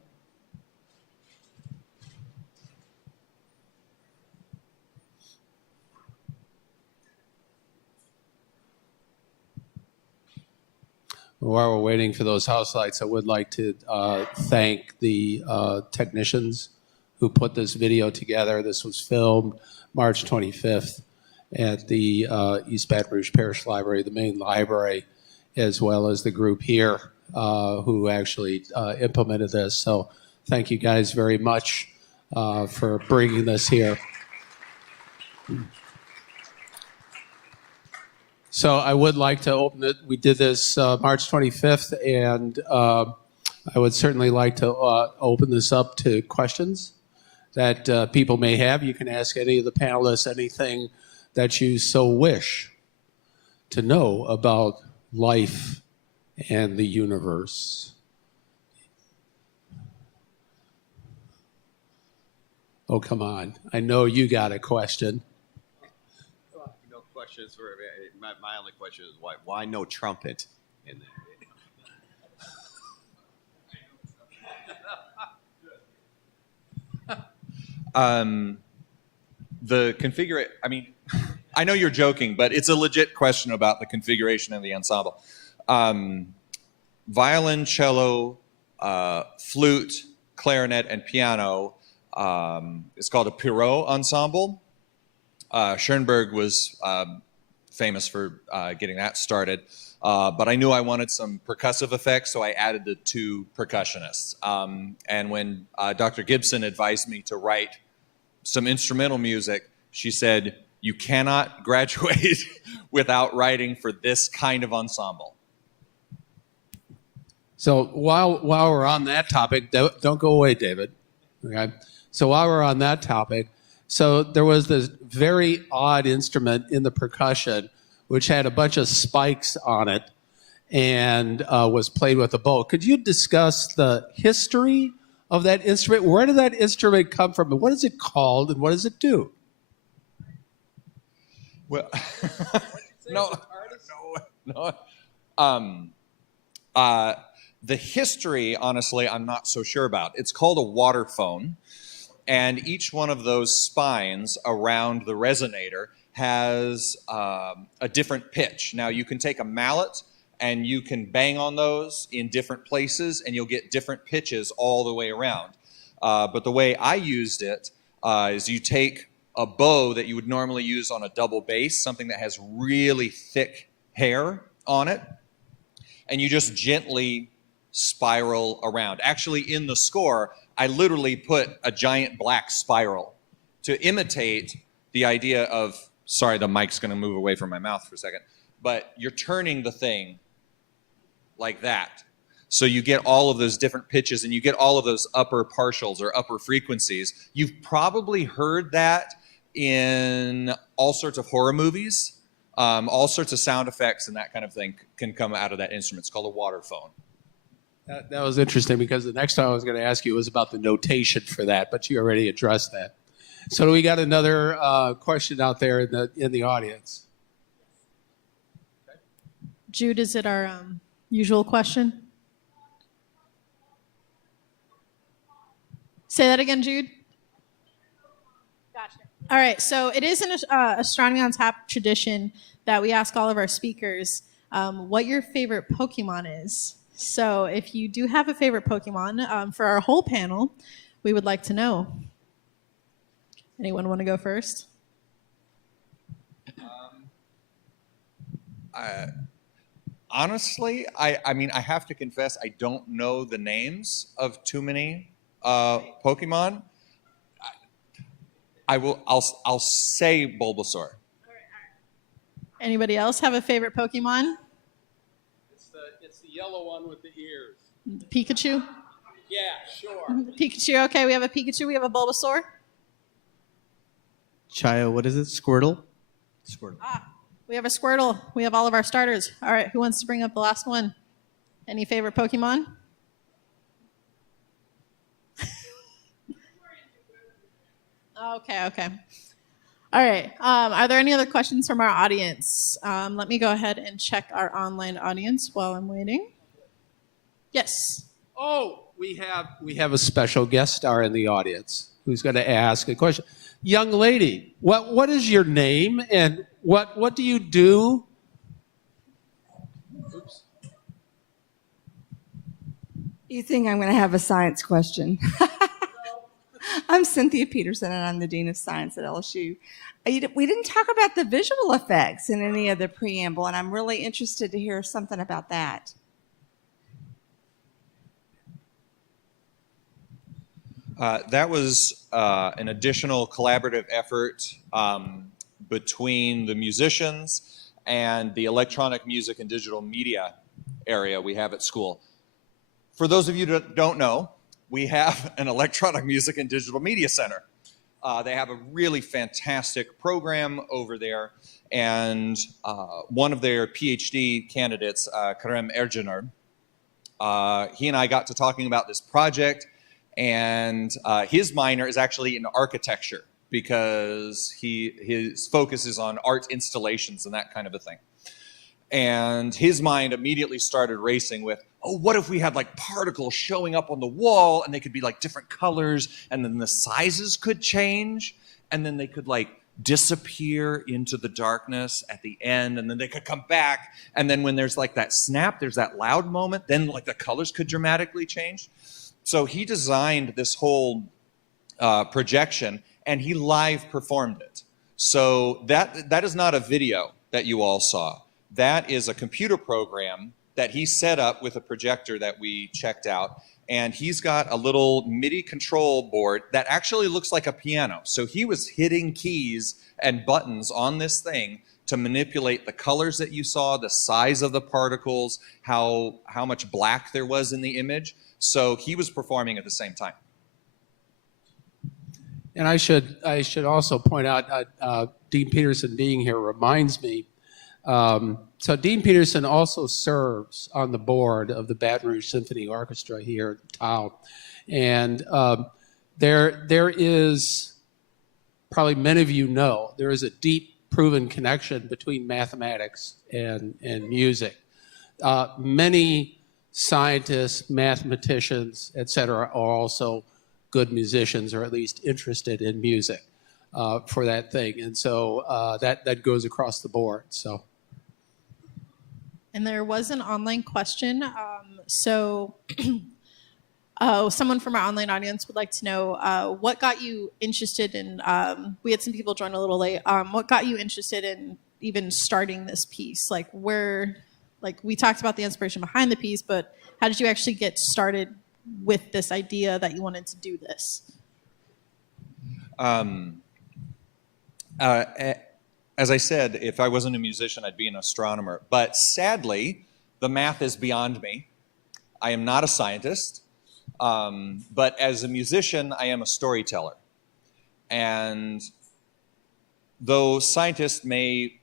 While we're waiting for those house lights, I would like to thank the technicians who put this video together. This was filmed March 25th at the East Baton Rouge Parish Library, the main library, as well as the group here who actually implemented this. So thank you guys very much for bringing this here. So I would like to open it. We did this March 25th, and I would certainly like to open this up to questions that people may have. You can ask any of the panelists anything that you so wish to know about life and the universe. Oh, come on. I know you got a question. No questions for my only question is why no trumpet in there? The configuration, I mean, I know you're joking, but it's a legit question about the configuration of the ensemble. Violin, cello, flute, clarinet, and piano. It's called a Pierrot ensemble. Schoenberg was famous for getting that started. But I knew I wanted some percussive effects, so I added the two percussionists. And when Dr. Gibson advised me to write some instrumental music, she said, you cannot graduate without writing for this kind of ensemble. So while we're on that topic, don't go away, David. Okay. So while we're on that topic, so there was this very odd instrument in the percussion, which had a bunch of spikes on it and was played with a bow. Could you discuss the history of that instrument? Where did that instrument come from? And what is it called? And what does it do? Well, no. The history, honestly, I'm not so sure about. It's called a waterphone, and each one of those spines around the resonator has a different pitch. Now, you can take a mallet and you can bang on those in different places, and you'll get different pitches all the way around. But the way I used it is you take a bow that you would normally use on a double bass, something that has really thick hair on it, and you just gently spiral around. Actually, in the score, I literally put a giant black spiral to imitate the idea of, sorry, the mic's going to move away from my mouth for a second, but you're turning the thing like that. So you get all of those different pitches, and you get all of those upper partials or upper frequencies. You've probably heard that in all sorts of horror movies. All sorts of sound effects and that kind of thing can come out of that instrument. It's called a waterphone. That was interesting, because the next time I was going to ask you was about the notation for that, but you already addressed that. So we got another question out there in the audience. Jude, is it our usual question? Say that again, Jude. Gotcha. All right, so it is an Astronomy on Tap tradition that we ask all of our speakers what your favorite Pokemon is. So if you do have a favorite Pokemon, for our whole panel, we would like to know. Anyone want to go first? Honestly, I mean, I have to confess, I don't know the names of too many Pokemon. I'll say Bulbasaur. Anybody else have a favorite Pokemon? It's the yellow one with the ears. Pikachu? Yeah, sure. Pikachu, okay, we have a Pikachu, we have a Bulbasaur. Chio, what is it? Squirtle? Squirtle. We have a Squirtle. We have all of our starters. All right, who wants to bring up the last one? Any favorite Pokemon? Okay. All right. Are there any other questions from our audience? Let me go ahead and check our online audience while I'm waiting. Yes. Oh, we have a special guest star in the audience who's going to ask a question. Young lady, what is your name and what do you do? Oops. You think I'm going to have a science question? I'm Cynthia Peterson, and I'm the Dean of Science at LSU. We didn't talk about the visual effects in any of the preamble, and I'm really interested to hear something about that. That was an additional collaborative effort between the musicians and the electronic music and digital media area we have at school. For those of you that don't know, we have an electronic music and digital media center. They have a really fantastic program over there, and one of their PhD candidates, Kerem Ercanur, he and I got to talking about this project, and his minor is actually in architecture because his focus is on art installations and that kind of a thing. And his mind immediately started racing with, oh, what if we had like particles showing up on the wall and they could be like different colors and then the sizes could change and then they could like disappear into the darkness at the end and then they could come back. And then when there's like that snap, there's that loud moment, then like the colors could dramatically change. So he designed this whole projection and he live performed it. So that is not a video that you all saw. That is a computer program that he set up with a projector that we checked out. And he's got a little MIDI control board that actually looks like a piano. So he was hitting keys and buttons on this thing to manipulate the colors that you saw, the size of the particles, how much black there was in the image. So he was performing at the same time. And I should also point out, Dean Peterson being here reminds me. So Dean Peterson also serves on the board of the Baton Rouge Symphony Orchestra here in town. And there is, probably many of you know, there is a deep proven connection between mathematics and music. Many scientists, mathematicians, et cetera, are also good musicians or at least interested in music for that thing. And so that goes across the board. So. And there was an online question. Someone from our online audience would like to know what got you interested in, we had some people join a little late, what got you interested in even starting this piece? Like we talked about the inspiration behind the piece, but how did you actually get started with this idea that you wanted to do this? As I said, if I wasn't a musician, I'd be an astronomer. But sadly, the math is beyond me. I am not a scientist. But as a musician, I am a storyteller. And though scientists may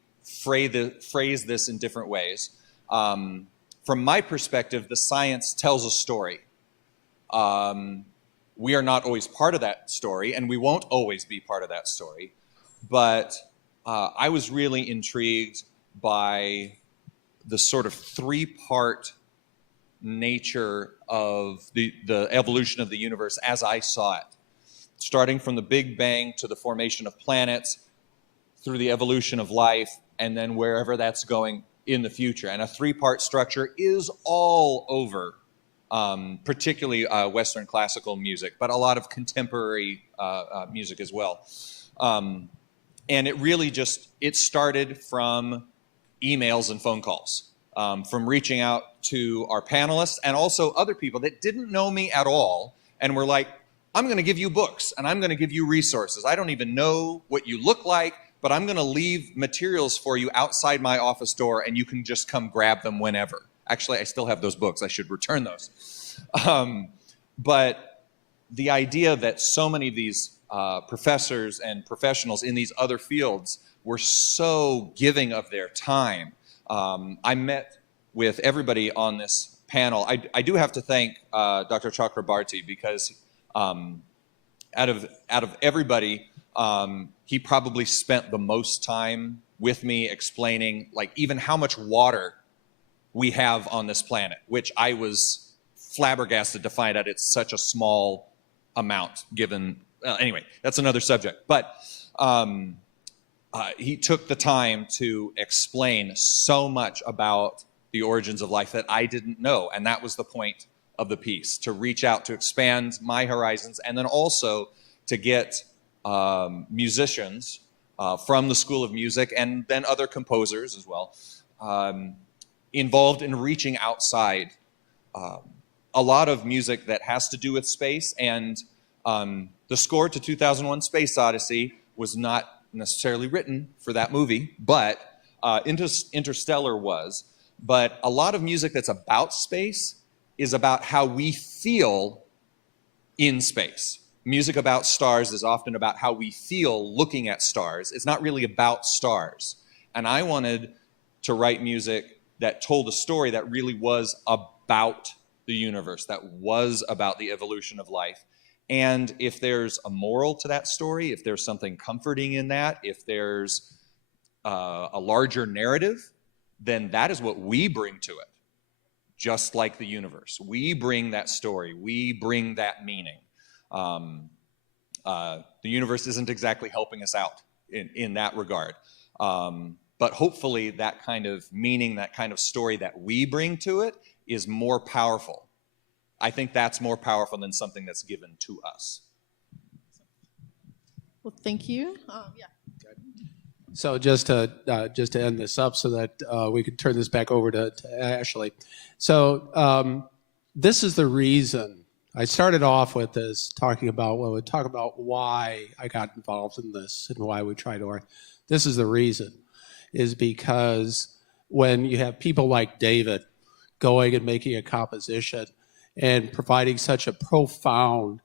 phrase this in different ways, from my perspective, the science tells a story. We are not always part of that story, and we won't always be part of that story. But I was really intrigued by the sort of three-part nature of the evolution of the universe as I saw it, starting from the Big Bang to the formation of planets, through the evolution of life, and then wherever that's going in the future. And a three-part structure is all over, particularly Western classical music, but a lot of contemporary music as well. And it really it started from emails and phone calls, from reaching out to our panelists and also other people that didn't know me at all and were like, I'm going to give you books and I'm going to give you resources. I don't even know what you look like, but I'm going to leave materials for you outside my office door and you can just come grab them whenever. Actually, I still have those books. I should return those. But the idea that so many of these professors and professionals in these other fields were so giving of their time. I met with everybody on this panel. I do have to thank Dr. Chakrabarty because out of everybody, he probably spent the most time with me explaining like even how much water we have on this planet, which I was flabbergasted to find out it's such a small amount given. Anyway, that's another subject. But he took the time to explain so much about the origins of life that I didn't know. And that was the point of the piece, to reach out, to expand my horizons, and then also to get musicians from the School of Music and then other composers as well involved in reaching outside a lot of music that has to do with space. And the score to 2001 Space Odyssey was not necessarily written for that movie, but Interstellar was. But a lot of music that's about space is about how we feel in space. Music about stars is often about how we feel looking at stars. It's not really about stars. And I wanted to write music that told a story that really was about the universe, that was about the evolution of life. And if there's a moral to that story, if there's something comforting in that, if there's a larger narrative, then that is what we bring to it. Just like the universe, we bring that story, we bring that meaning. The universe isn't exactly helping us out in that regard. But hopefully that kind of meaning, that kind of story that we bring to it is more powerful. I think that's more powerful than something that's given to us. Well, thank you. Yeah. So just to end this up so that we can turn this back over to Ashley. So this is the reason I started off with this, talking about why I got involved in this and why we try to. This is the reason, is because when you have people like David going and making a composition and providing such a profound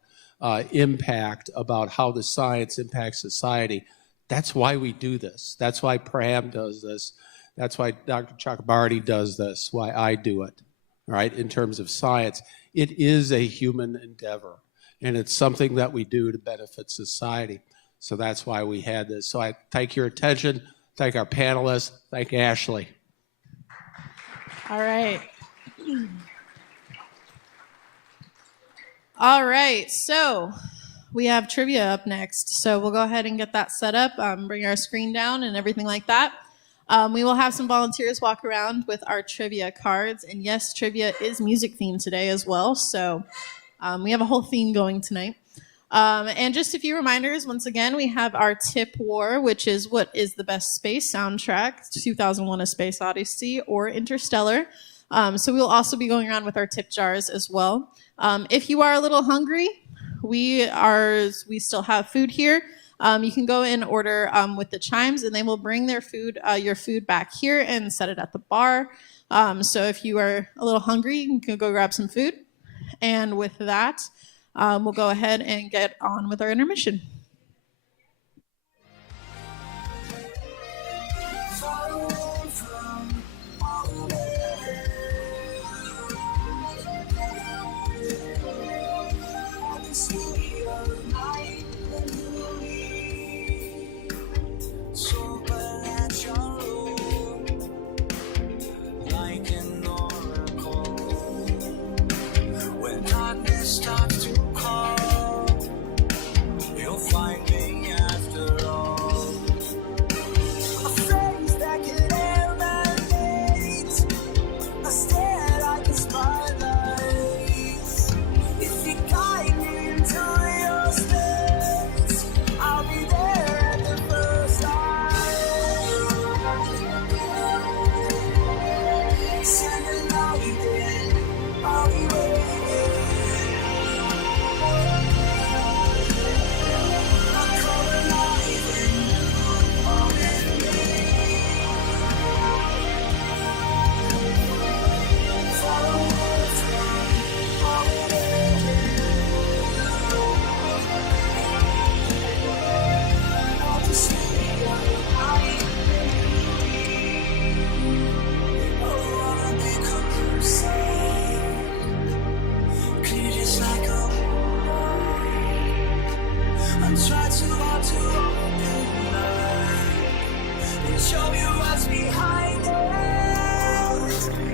impact about how the science impacts society, that's why we do this. That's why Pram does this. That's why Dr. Chakrabarty does this, why I do it, right, in terms of science. It is a human endeavor, and it's something that we do to benefit society. So that's why we had this. So I thank your attention, thank our panelists, thank Ashley. All right. All right, so we have trivia up next. So we'll go ahead and get that set up, bring our screen down and everything like that. We will have some volunteers walk around with our trivia cards. And yes, trivia is music themed today as well. So we have a whole theme going tonight. And just a few reminders. Once again, we have our tip war, which is what is the best space soundtrack, 2001 A Space Odyssey or Interstellar. So we will also be going around with our tip jars as well. If you are a little hungry, we still have food here. You can go and order with the chimes, and they will bring their food, your food back here and set it at the bar. So if you are a little hungry, you can go grab some food. And with that, we'll go ahead and get on with our intermission. Starts to call, you'll find me after all. A face that can emanate, a stare like a spotlight. If you guide me into your space, I'll be there at the first light. Send a light in, I'll be waiting. Try too hard to open up and show you what's behind it,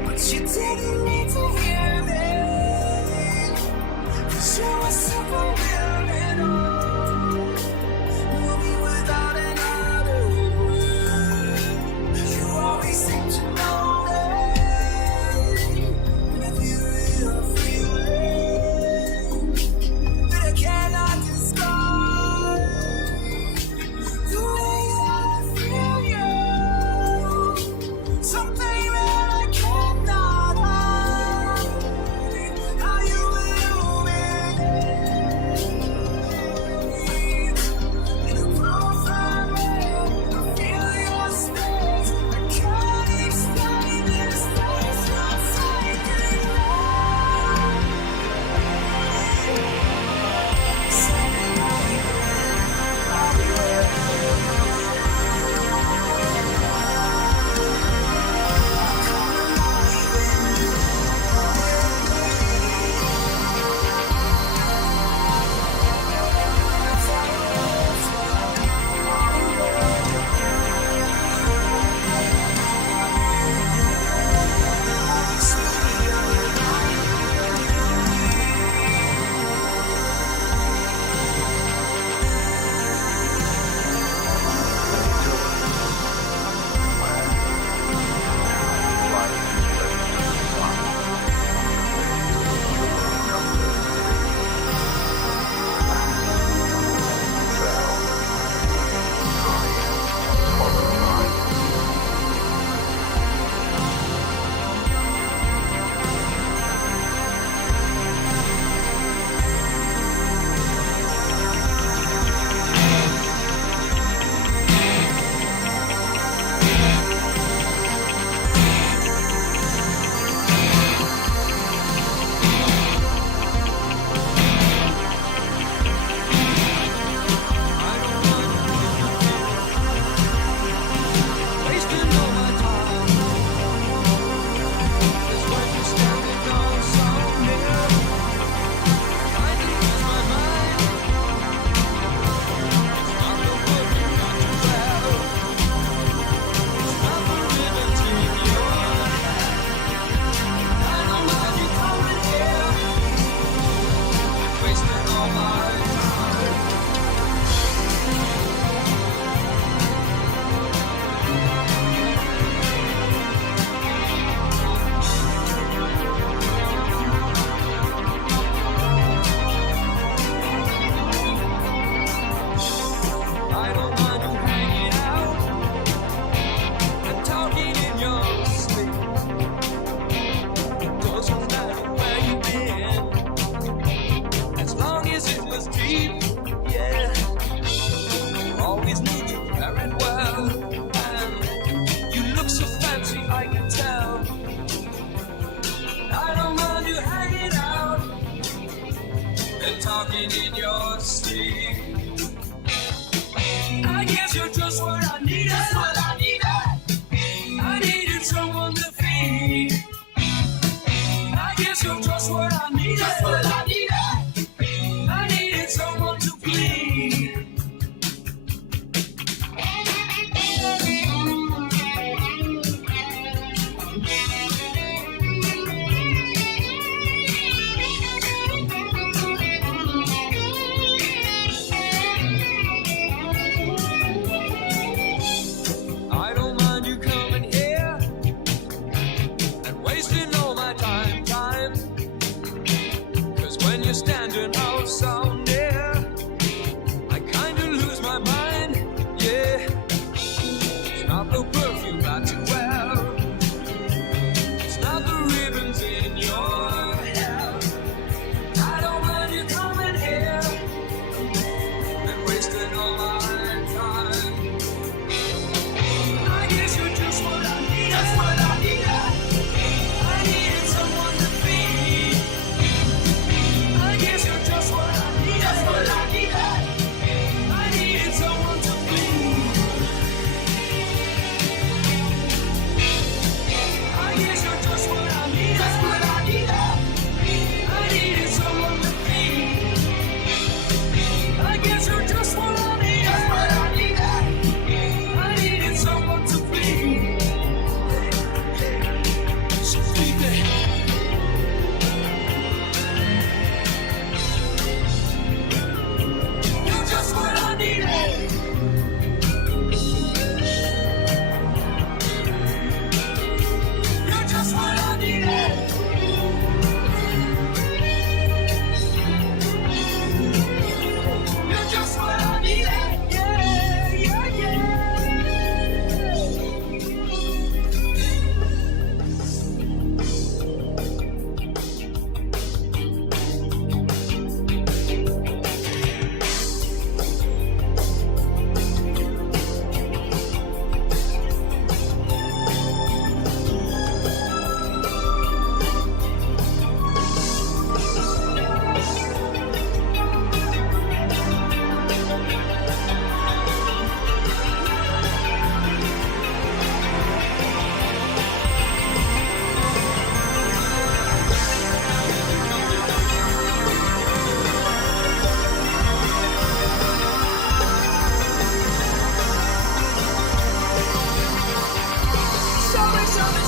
but you didn't need to hear this. talking in your sleep. I guess you're just what I needed. Just what I needed. I needed someone to feed. I guess you're just what I needed. Just what I needed. I needed someone to bleed. I don't mind you coming here and wasting all my time. 'Cause when you're standing out so near, I kinda lose my mind, yeah. It's not the perfume that you wear, it's not the ribbons in your hair. I don't mind you coming here and wasting all my time. I guess you're just what I needed. That's what I needed. I needed someone to feed. I guess you're just what I needed. That's what I needed. I needed someone to bleed. I guess you're just what I needed. That's what I needed. I needed someone to feed. I guess you're just what I needed. That's what I needed. I needed someone to bleed. So bleed me. You're just what I needed. You're just what I needed. You're just what I needed. Yeah, yeah, yeah.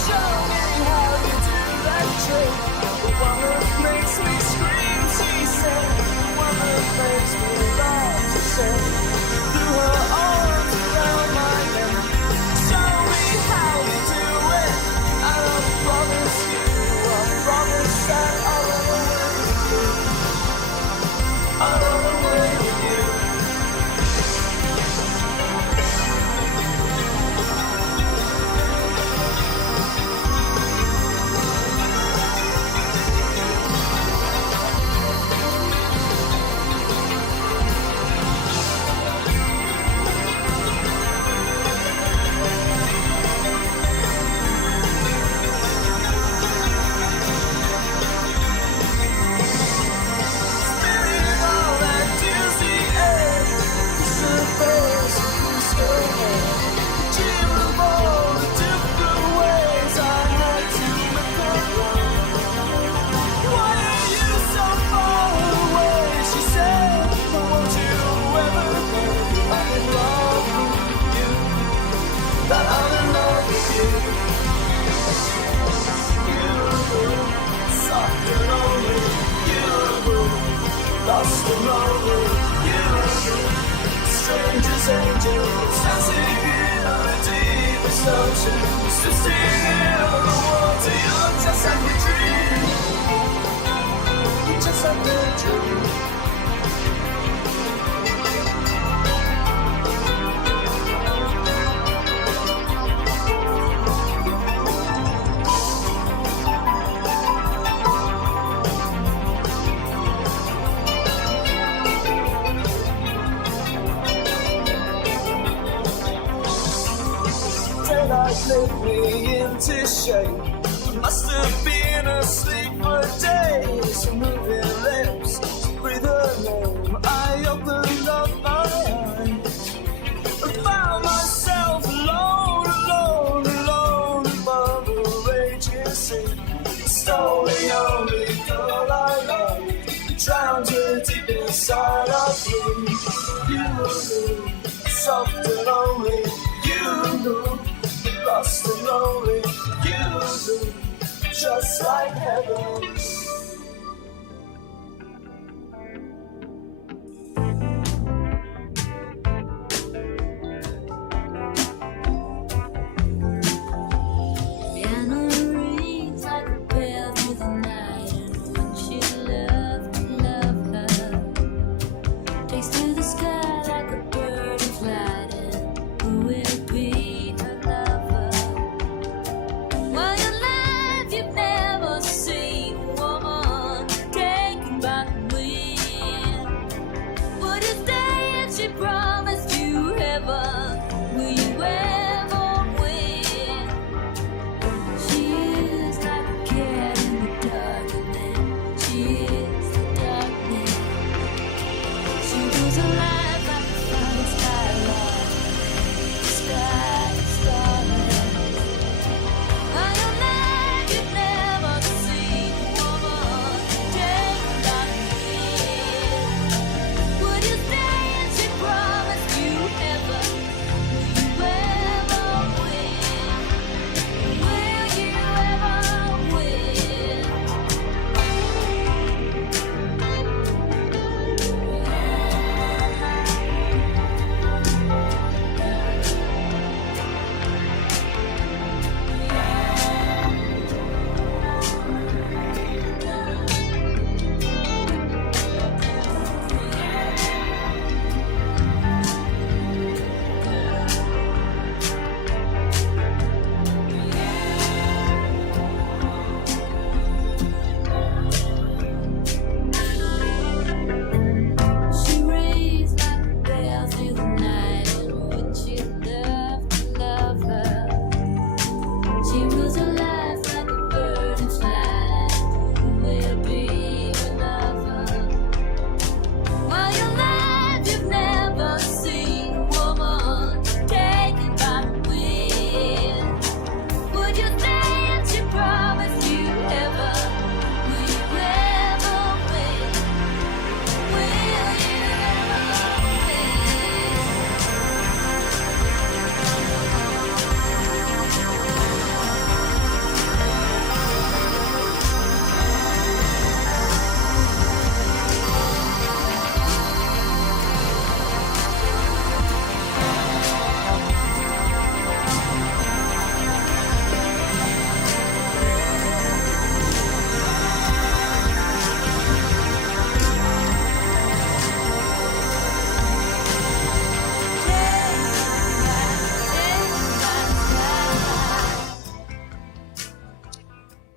Show me how you do that trick. The one that makes me scream, she said. The one that makes me laugh, she said. Threw her arms around my neck. Show me how you do it. And I promise that I'll run away with you. I'll run away with you. Spinning all that dizzy air, disappears through stone. Dreaming of all the different ways I had to make her run. Why are you so far away? She said, won't you ever know I'm in love with you? That I'm in love with you. Soft and lonely, you. Lost and lonely, you. Strangers, angels, dancing in a deepest ocean. Twisting in on the water, you're just like a dream. Just like a dream. Daylight laid me into shape. I must have been asleep for days. Moving lips, breathe her her name, I opened up my eyes and found myself alone, alone, alone above a raging sea. Stole the only girl I loved, drowned her deep inside of me. You knew, soft and lonely. You knew, lost and lonely. You knew, just like heaven.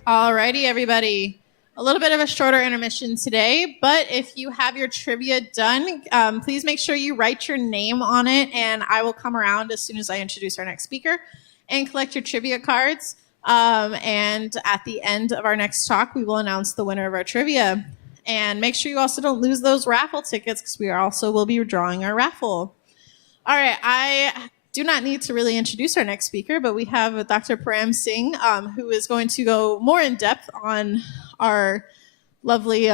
Alrighty, everybody. A little bit of a shorter intermission today, but if you have your trivia done, please make sure you write your name on it, and I will come around as soon as I introduce our next speaker and collect your trivia cards. And at the end of our next talk, we will announce the winner of our trivia. And make sure you also don't lose those raffle tickets, because we also will be drawing our raffle. All right, I do not need to really introduce our next speaker, but we have Dr. Param Singh, who is going to go more in depth on our lovely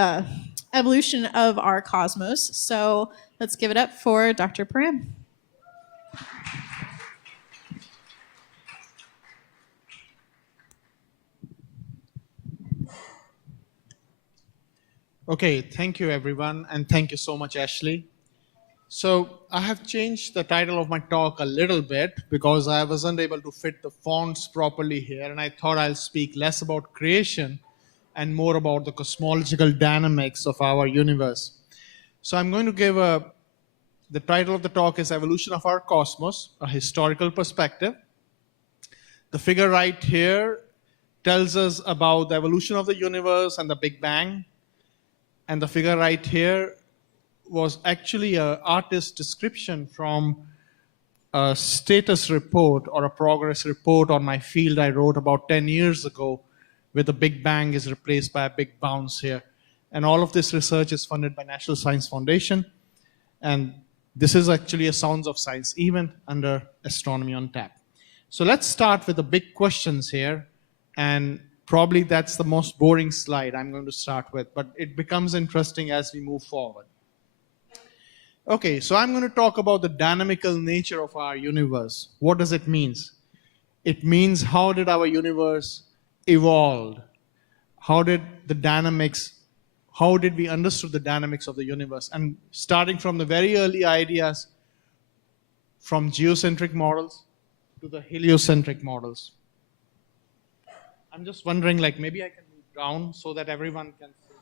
evolution of our cosmos. So let's give it up for Dr. Param. Okay, thank you everyone, and thank you so much, Ashley. So I have changed the title of my talk a little bit because I wasn't able to fit the fonts properly here, and I thought I'll speak less about creation and more about the cosmological dynamics of our universe. So I'm going to give the title of the talk is Evolution of Our Cosmos, a Historical Perspective. The figure right here tells us about the evolution of the universe and the Big Bang. And the figure right here was actually an artist's description from a status report or a progress report on my field I wrote about 10 years ago, where the Big Bang is replaced by a big bounce here. And all of this research is funded by National Science Foundation. And this is actually a Sounds of Science event under Astronomy on Tap. So let's start with the big questions here. And probably that's the most boring slide I'm going to start with, but it becomes interesting as we move forward. Okay, so I'm going to talk about the dynamical nature of our universe. What does it mean? It means how did our universe evolve? How did we understood the dynamics of the universe? And starting from the very early ideas from geocentric models to the heliocentric models. I'm just wondering, like, maybe I can move down so that everyone can see.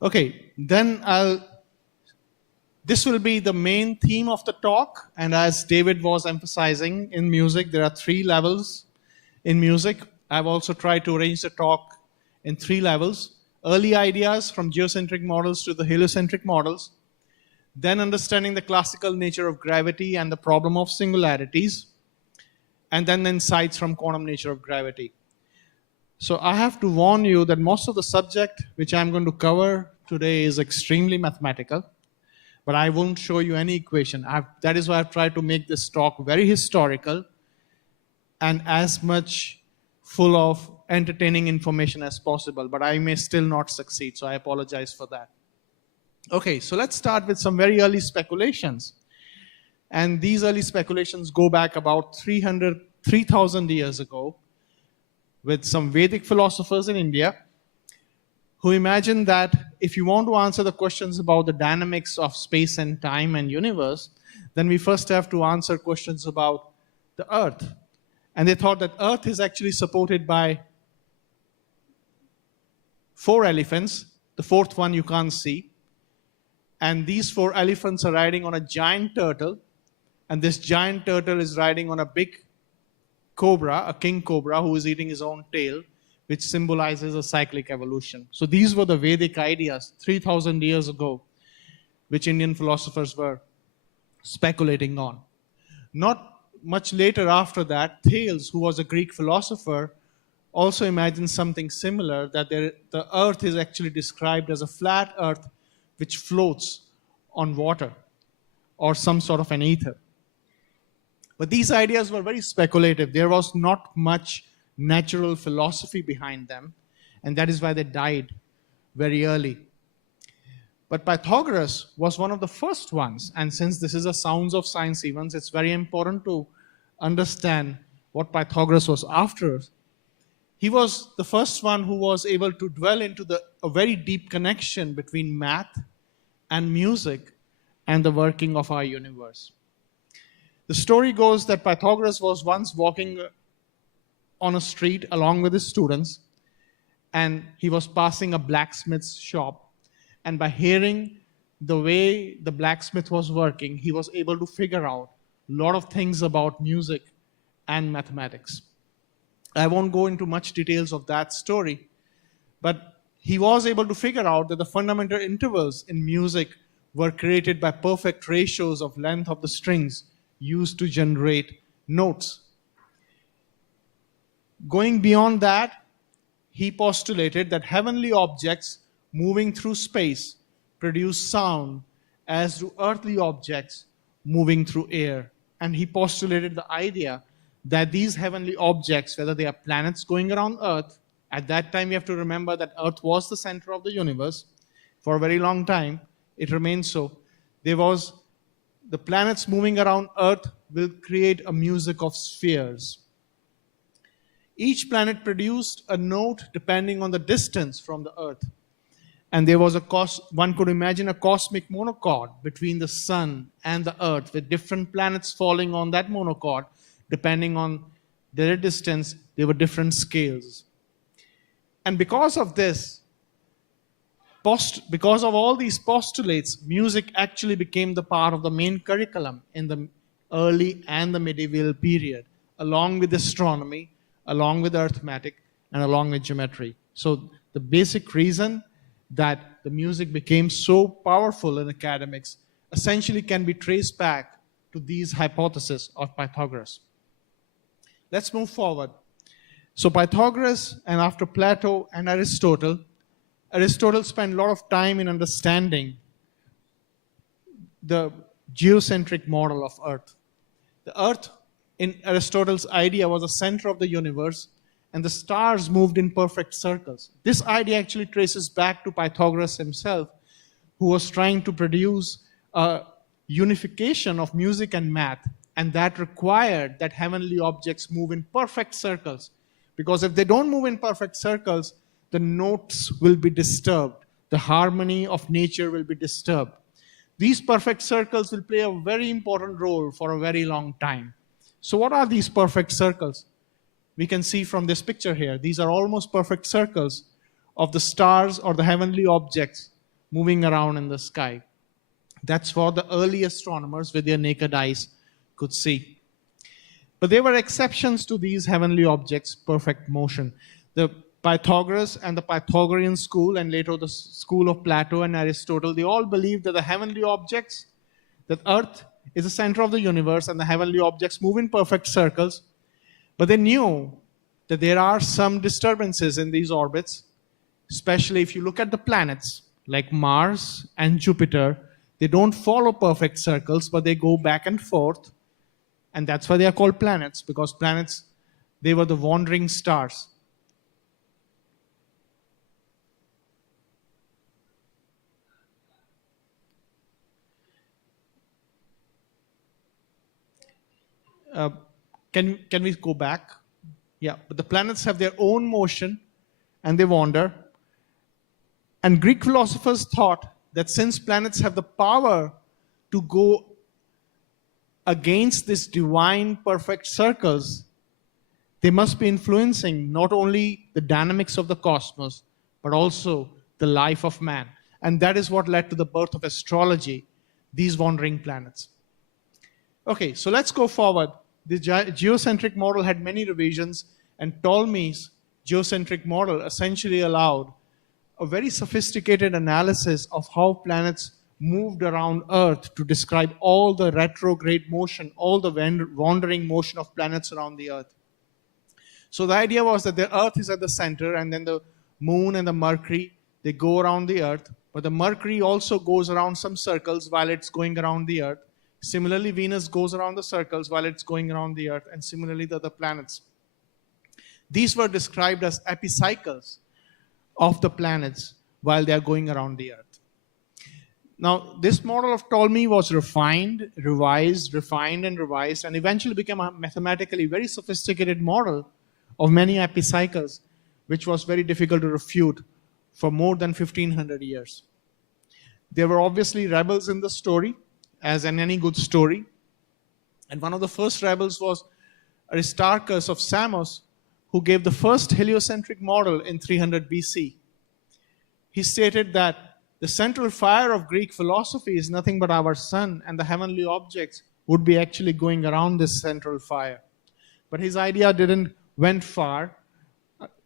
Okay, then this will be the main theme of the talk. And as David was emphasizing, in music, there are 3 levels in music. I've also tried to arrange the talk in 3 levels. Early ideas from geocentric models to the heliocentric models. Then understanding the classical nature of gravity and the problem of singularities. And then insights from quantum nature of gravity. So I have to warn you that most of the subject which I'm going to cover today is extremely mathematical, but I won't show you any equation. That is why I've tried to make this talk very historical and as much full of entertaining information as possible, but I may still not succeed, so I apologize for that. Okay, so let's start with some very early speculations. And these early speculations go back about 3,000 years ago, with some Vedic philosophers in India who imagined that if you want to answer the questions about the dynamics of space and time and universe, then we first have to answer questions about the Earth. And they thought that Earth is actually supported by 4 elephants. The 4th one you can't see. And these 4 elephants are riding on a giant turtle. And this giant turtle is riding on a big cobra, a king cobra, who is eating his own tail, which symbolizes a cyclic evolution. So these were the Vedic ideas 3,000 years ago, which Indian philosophers were speculating on. Not much later after that, Thales, who was a Greek philosopher, also imagined something similar, that the Earth is actually described as a flat Earth which floats on water or some sort of an ether. But these ideas were very speculative. There was not much natural philosophy behind them, and that is why they died very early. But Pythagoras was one of the first ones, and since this is a Sounds of Science event, it's very important to understand what Pythagoras was after. He was the first one who was able to dwell into a very deep connection between math and music and the working of our universe. The story goes that Pythagoras was once walking on a street along with his students, and he was passing a blacksmith's shop. And by hearing the way the blacksmith was working, he was able to figure out a lot of things about music and mathematics. I won't go into much details of that story, but he was able to figure out that the fundamental intervals in music were created by perfect ratios of length of the strings used to generate notes. Going beyond that, he postulated that heavenly objects moving through space produce sound, as do earthly objects moving through air. And he postulated the idea that these heavenly objects, whether they are planets going around Earth, at that time you have to remember that Earth was the center of the universe. For a very long time, it remained so. The planets moving around Earth will create a music of spheres. Each planet produced a note depending on the distance from the Earth. And there was one could imagine a cosmic monochord between the sun and the Earth, with different planets falling on that monochord. Depending on their distance, there were different scales. And because of this, because of all these postulates, music actually became the part of the main curriculum in the early and the medieval period, along with astronomy, along with arithmetic, and along with geometry. So the basic reason that the music became so powerful in academics essentially can be traced back to these hypotheses of Pythagoras. Let's move forward. So Pythagoras, and after Plato and Aristotle spent a lot of time in understanding the geocentric model of Earth. The Earth, in Aristotle's idea, was the center of the universe, and the stars moved in perfect circles. This idea actually traces back to Pythagoras himself, who was trying to produce a unification of music and math, and that required that heavenly objects move in perfect circles. Because if they don't move in perfect circles, the notes will be disturbed. The harmony of nature will be disturbed. These perfect circles will play a very important role for a very long time. So what are these perfect circles? We can see from this picture here, these are almost perfect circles of the stars or the heavenly objects moving around in the sky. That's what the early astronomers with their naked eyes could see. But there were exceptions to these heavenly objects' perfect motion. The Pythagoras and the Pythagorean school, and later the school of Plato and Aristotle, they all believed that the heavenly objects, that Earth is the center of the universe and the heavenly objects move in perfect circles. But they knew that there are some disturbances in these orbits, especially if you look at the planets like Mars and Jupiter. They don't follow perfect circles, but they go back and forth. And that's why they are called planets, because planets, they were the wandering stars. Can we go back? Yeah, but the planets have their own motion and they wander. And Greek philosophers thought that since planets have the power to go against these divine perfect circles, they must be influencing not only the dynamics of the cosmos, but also the life of man. And that is what led to the birth of astrology, these wandering planets. Okay, so let's go forward. The geocentric model had many revisions, and Ptolemy's geocentric model essentially allowed a very sophisticated analysis of how planets moved around Earth to describe all the retrograde motion, all the wandering motion of planets around the Earth. So the idea was that the Earth is at the center, and then the Moon and the Mercury, they go around the Earth, but the Mercury also goes around some circles while it's going around the Earth. Similarly, Venus goes around the circles while it's going around the Earth, and similarly the other planets. These were described as epicycles of the planets while they are going around the Earth. Now, this model of Ptolemy was refined, revised, refined, and revised, and eventually became a mathematically very sophisticated model of many epicycles, which was very difficult to refute for more than 1,500 years. There were obviously rebels in the story, as in any good story. And one of the first rebels was Aristarchus of Samos, who gave the first heliocentric model in 300 BC. He stated that the central fire of Greek philosophy is nothing but our sun, and the heavenly objects would be actually going around this central fire. But his idea didn't went far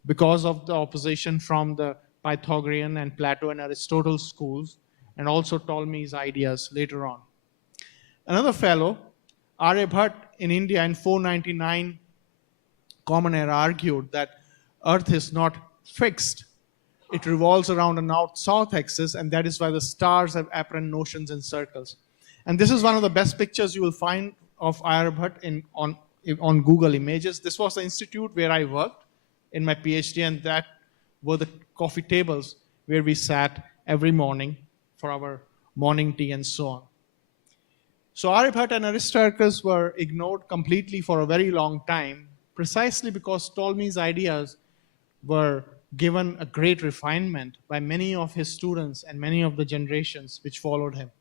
because of the opposition from the Pythagorean and Plato and Aristotle schools, and also Ptolemy's ideas later on. Another fellow, Aryabhat in India in 499 Common Era, argued that Earth is not fixed. It revolves around a north-south axis, and that is why the stars have apparent notions in circles. And this is one of the best pictures you will find of Aryabhat on Google Images. This was the institute where I worked in my PhD, and that were the coffee tables where we sat every morning for our morning tea and so on. So Aryabhat and Aristarchus were ignored completely for a very long time, precisely because Ptolemy's ideas were given a great refinement by many of his students and many of the generations which followed him.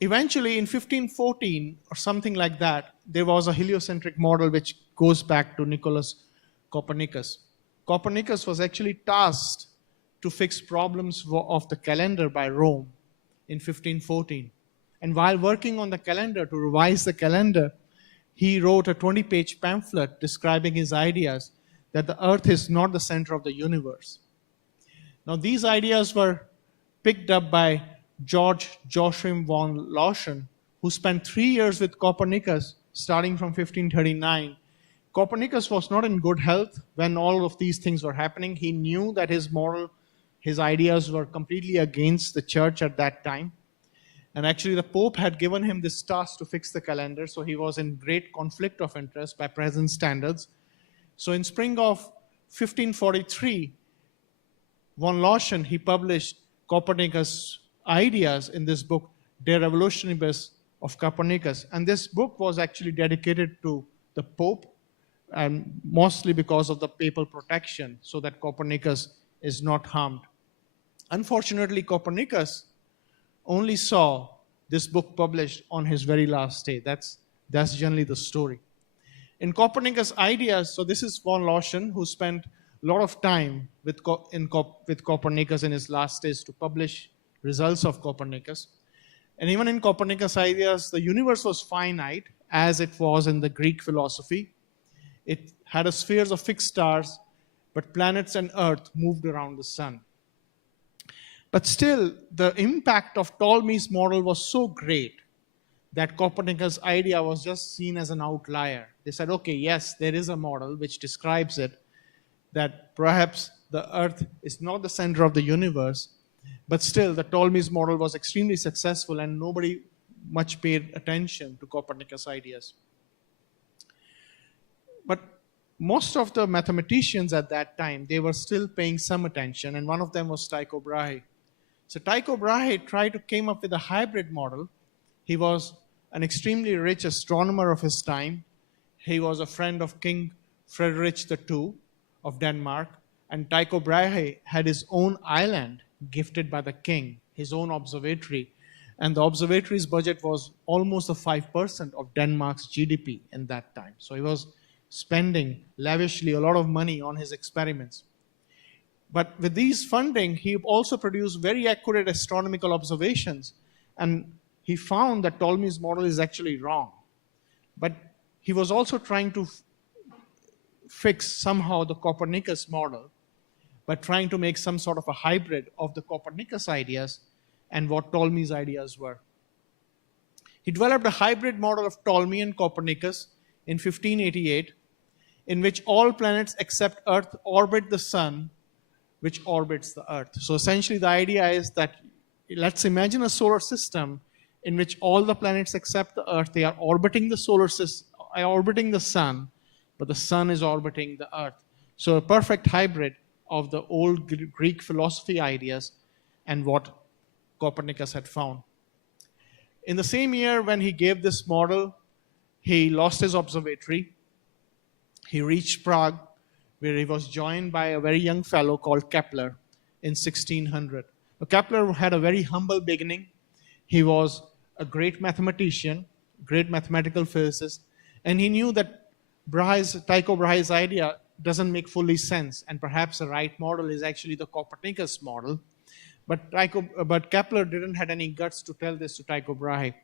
Eventually, in 1514 or something like that, there was a heliocentric model which goes back to Nicholas Copernicus. Copernicus was actually tasked to fix problems of the calendar by Rome in 1514. And while working on the calendar, to revise the calendar, he wrote a 20-page pamphlet describing his ideas that the Earth is not the center of the universe. Now, these ideas were picked up by George Joachim von Lauschen, who spent 3 years with Copernicus starting from 1539. Copernicus was not in good health when all of these things were happening. He knew that his model, his ideas were completely against the church at that time. And actually, the Pope had given him this task to fix the calendar, so he was in great conflict of interest by present standards. So in spring of 1543, von Lauschen, he published Copernicus' ideas in this book, De Revolutionibus of Copernicus. And this book was actually dedicated to the Pope, and mostly because of the papal protection, so that Copernicus is not harmed. Unfortunately, Copernicus only saw this book published on his very last day. That's generally the story. In Copernicus' ideas, so this is von Lauschen, who spent a lot of time with Copernicus in his last days to publish results of Copernicus. And even in Copernicus' ideas, the universe was finite, as it was in the Greek philosophy. It had a spheres of fixed stars, but planets and Earth moved around the sun. But still, the impact of Ptolemy's model was so great that Copernicus' idea was just seen as an outlier. They said, okay, yes, there is a model which describes it, that perhaps the Earth is not the center of the universe, but still, the Ptolemy's model was extremely successful and nobody much paid attention to Copernicus' ideas. But most of the mathematicians at that time, they were still paying some attention, and one of them was Tycho Brahe. So Tycho Brahe came up with a hybrid model. He was an extremely rich astronomer of his time. He was a friend of King Frederick II of Denmark, and Tycho Brahe had his own island gifted by the king, his own observatory. And the observatory's budget was almost 5% of Denmark's GDP in that time. So he was spending lavishly a lot of money on his experiments. But with these funding, he also produced very accurate astronomical observations. And he found that Ptolemy's model is actually wrong. But he was also trying to fix somehow the Copernicus model by trying to make some sort of a hybrid of the Copernicus ideas and what Ptolemy's ideas were. He developed a hybrid model of Ptolemy and Copernicus in 1588, in which all planets except Earth orbit the sun, which orbits the Earth. So essentially the idea is that, let's imagine a solar system in which all the planets except the Earth, they are orbiting the solar system, orbiting the sun, but the sun is orbiting the Earth. So a perfect hybrid of the old Greek philosophy ideas and what Copernicus had found. In the same year when he gave this model, he lost his observatory. He reached Prague, where he was joined by a very young fellow called Kepler in 1600. Now, Kepler had a very humble beginning. He was a great mathematician, great mathematical physicist, and he knew that Tycho Brahe's idea doesn't make fully sense, and perhaps the right model is actually the Copernicus model. But Kepler didn't have any guts to tell this to Tycho Brahe.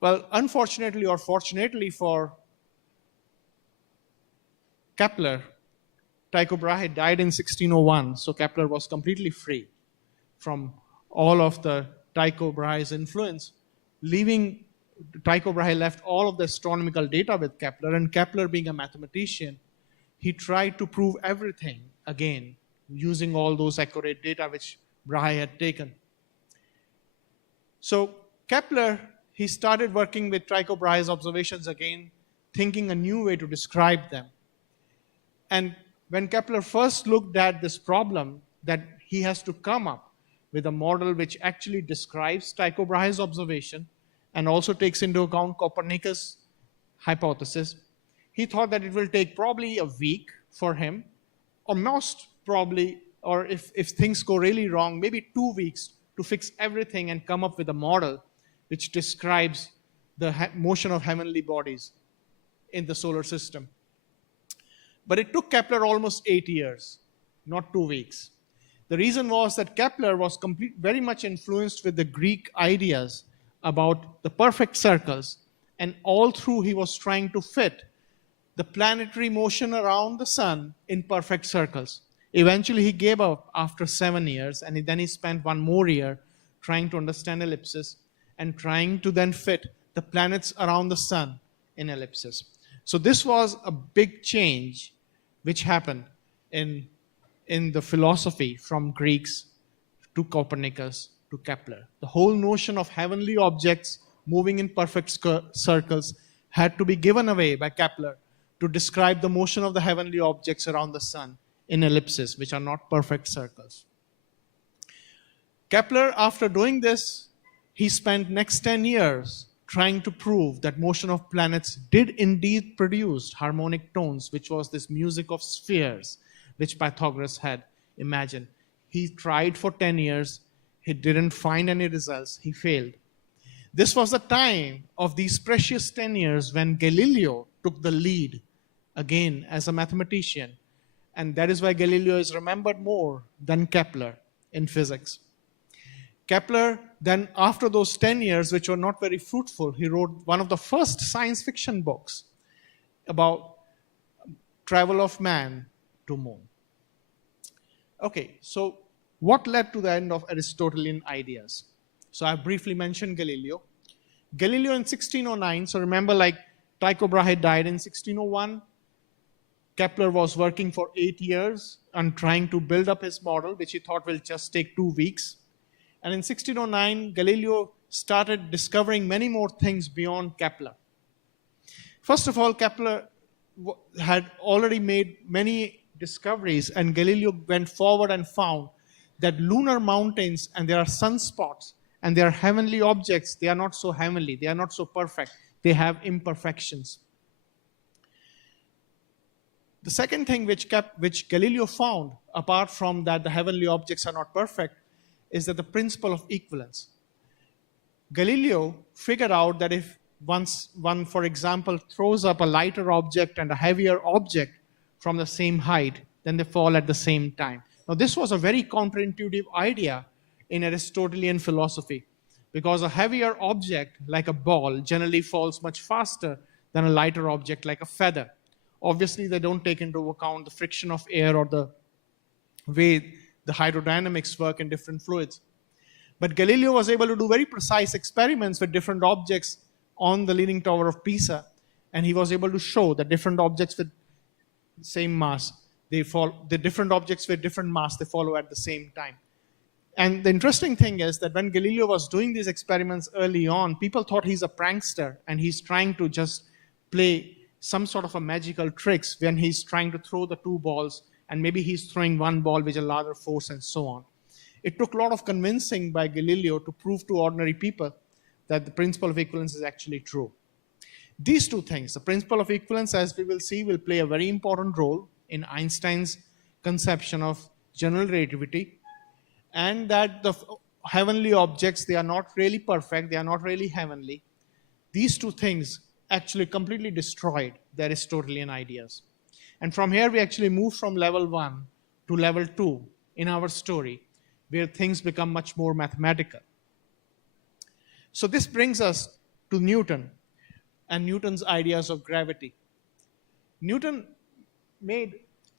Well, unfortunately or fortunately for Kepler, Tycho Brahe died in 1601, so Kepler was completely free from all of the Tycho Brahe's influence. Tycho Brahe left all of the astronomical data with Kepler, and Kepler, being a mathematician, he tried to prove everything again using all those accurate data which Brahe had taken. So Kepler, he started working with Tycho Brahe's observations again, thinking a new way to describe them. And when Kepler first looked at this problem, that he has to come up with a model which actually describes Tycho Brahe's observation and also takes into account Copernicus' hypothesis, he thought that it will take probably a week for him, or most probably, or if things go really wrong, maybe 2 weeks to fix everything and come up with a model which describes the motion of heavenly bodies in the solar system. But it took Kepler almost 8 years, not 2 weeks. The reason was that Kepler was very much influenced with the Greek ideas about the perfect circles, and all through he was trying to fit the planetary motion around the sun in perfect circles. Eventually he gave up after 7 years, and then he spent 1 more year trying to understand ellipses, and trying to then fit the planets around the sun in ellipses. So this was a big change which happened in the philosophy from Greeks to Copernicus to Kepler. The whole notion of heavenly objects moving in perfect circles had to be given away by Kepler to describe the motion of the heavenly objects around the sun in ellipses, which are not perfect circles. Kepler, after doing this, he spent next 10 years trying to prove that motion of planets did indeed produce harmonic tones, which was this music of spheres, which Pythagoras had imagined. He tried for 10 years. He didn't find any results. He failed. This was the time of these precious 10 years when Galileo took the lead again as a mathematician. And that is why Galileo is remembered more than Kepler in physics. Kepler, then after those 10 years, which were not very fruitful, he wrote one of the first science fiction books about travel of man to moon. Okay, so what led to the end of Aristotelian ideas? So I briefly mentioned Galileo. Galileo in 1609, so remember, like Tycho Brahe died in 1601. Kepler was working for 8 years and trying to build up his model, which he thought will just take 2 weeks. And in 1609, Galileo started discovering many more things beyond Kepler. First of all, Kepler had already made many discoveries, and Galileo went forward and found that lunar mountains and there are sunspots and there are heavenly objects. They are not so heavenly. They are not so perfect. They have imperfections. The second thing which Galileo found, apart from that the heavenly objects are not perfect, is that the principle of equivalence. Galileo figured out that if once one, for example, throws up a lighter object and a heavier object from the same height, then they fall at the same time. Now, this was a very counterintuitive idea in Aristotelian philosophy, because a heavier object, like a ball, generally falls much faster than a lighter object, like a feather. Obviously, they don't take into account the friction of air or the way the hydrodynamics work in different fluids. But Galileo was able to do very precise experiments with different objects on the Leaning Tower of Pisa, and he was able to show that different objects with same mass, the different objects with different mass, they follow at the same time. And the interesting thing is that when Galileo was doing these experiments early on, people thought he's a prankster and he's trying to just play some sort of a magical tricks when he's trying to throw the two balls, and maybe he's throwing one ball with a larger force and so on. It took a lot of convincing by Galileo to prove to ordinary people that the principle of equivalence is actually true. These two things, the principle of equivalence, as we will see, will play a very important role in Einstein's conception of general relativity, and that the heavenly objects, they are not really perfect, they are not really heavenly. These two things actually completely destroyed the Aristotelian ideas. And from here, we actually move from level 1 to level 2 in our story, where things become much more mathematical. So this brings us to Newton and Newton's ideas of gravity. Newton made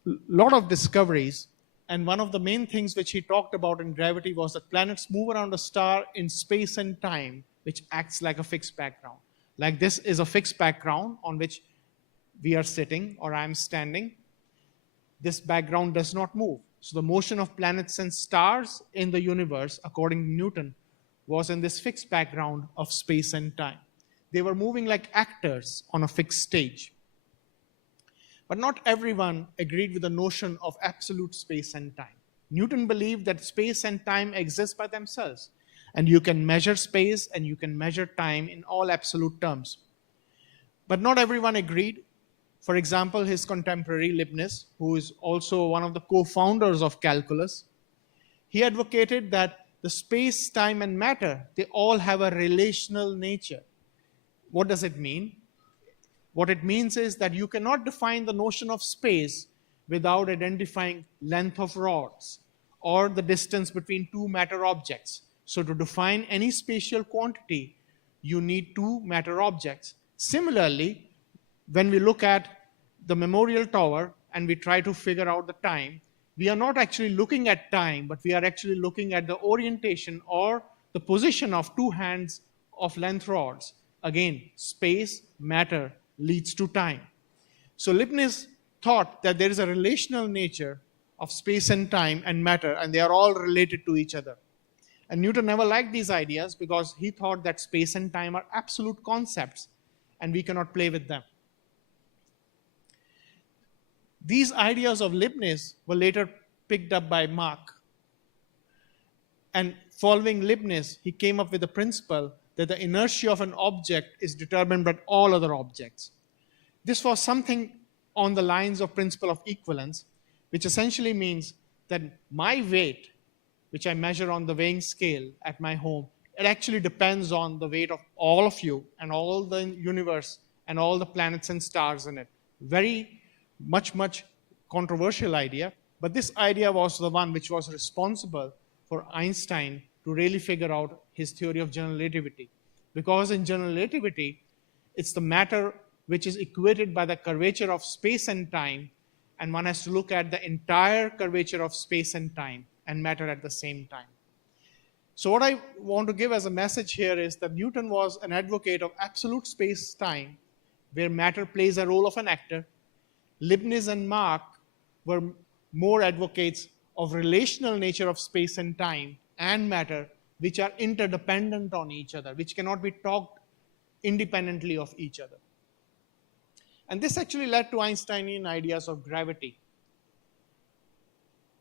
a lot of discoveries, and one of the main things which he talked about in gravity was that planets move around a star in space and time, which acts like a fixed background. Like this is a fixed background on which we are sitting or I'm standing. This background does not move. So the motion of planets and stars in the universe, according to Newton, was in this fixed background of space and time. They were moving like actors on a fixed stage. But not everyone agreed with the notion of absolute space and time. Newton believed that space and time exist by themselves, and you can measure space and you can measure time in all absolute terms. But not everyone agreed. For example, his contemporary Leibniz, who is also one of the co-founders of calculus, he advocated that the space, time, and matter, they all have a relational nature. What does it mean? What it means is that you cannot define the notion of space without identifying length of rods or the distance between two matter objects. So to define any spatial quantity, you need two matter objects. Similarly, when we look at the Memorial Tower and we try to figure out the time, we are not actually looking at time, but we are actually looking at the orientation or the position of two hands of length rods. Again, space, matter leads to time. So Leibniz thought that there is a relational nature of space and time and matter, and they are all related to each other. And Newton never liked these ideas because he thought that space and time are absolute concepts and we cannot play with them. These ideas of Leibniz were later picked up by Mach. And following Leibniz, he came up with the principle that the inertia of an object is determined by all other objects. This was something on the lines of principle of equivalence, which essentially means that my weight, which I measure on the weighing scale at my home, it actually depends on the weight of all of you and all the universe and all the planets and stars in it. Very much controversial idea, but this idea was the one which was responsible for Einstein to really figure out his theory of general relativity. Because in general relativity, it's the matter which is equated by the curvature of space and time, and one has to look at the entire curvature of space and time and matter at the same time. So what I want to give as a message here is that Newton was an advocate of absolute space-time, where matter plays a role of an actor. Leibniz and Mach were more advocates of relational nature of space and time and matter, which are interdependent on each other, which cannot be talked independently of each other. And this actually led to Einsteinian ideas of gravity.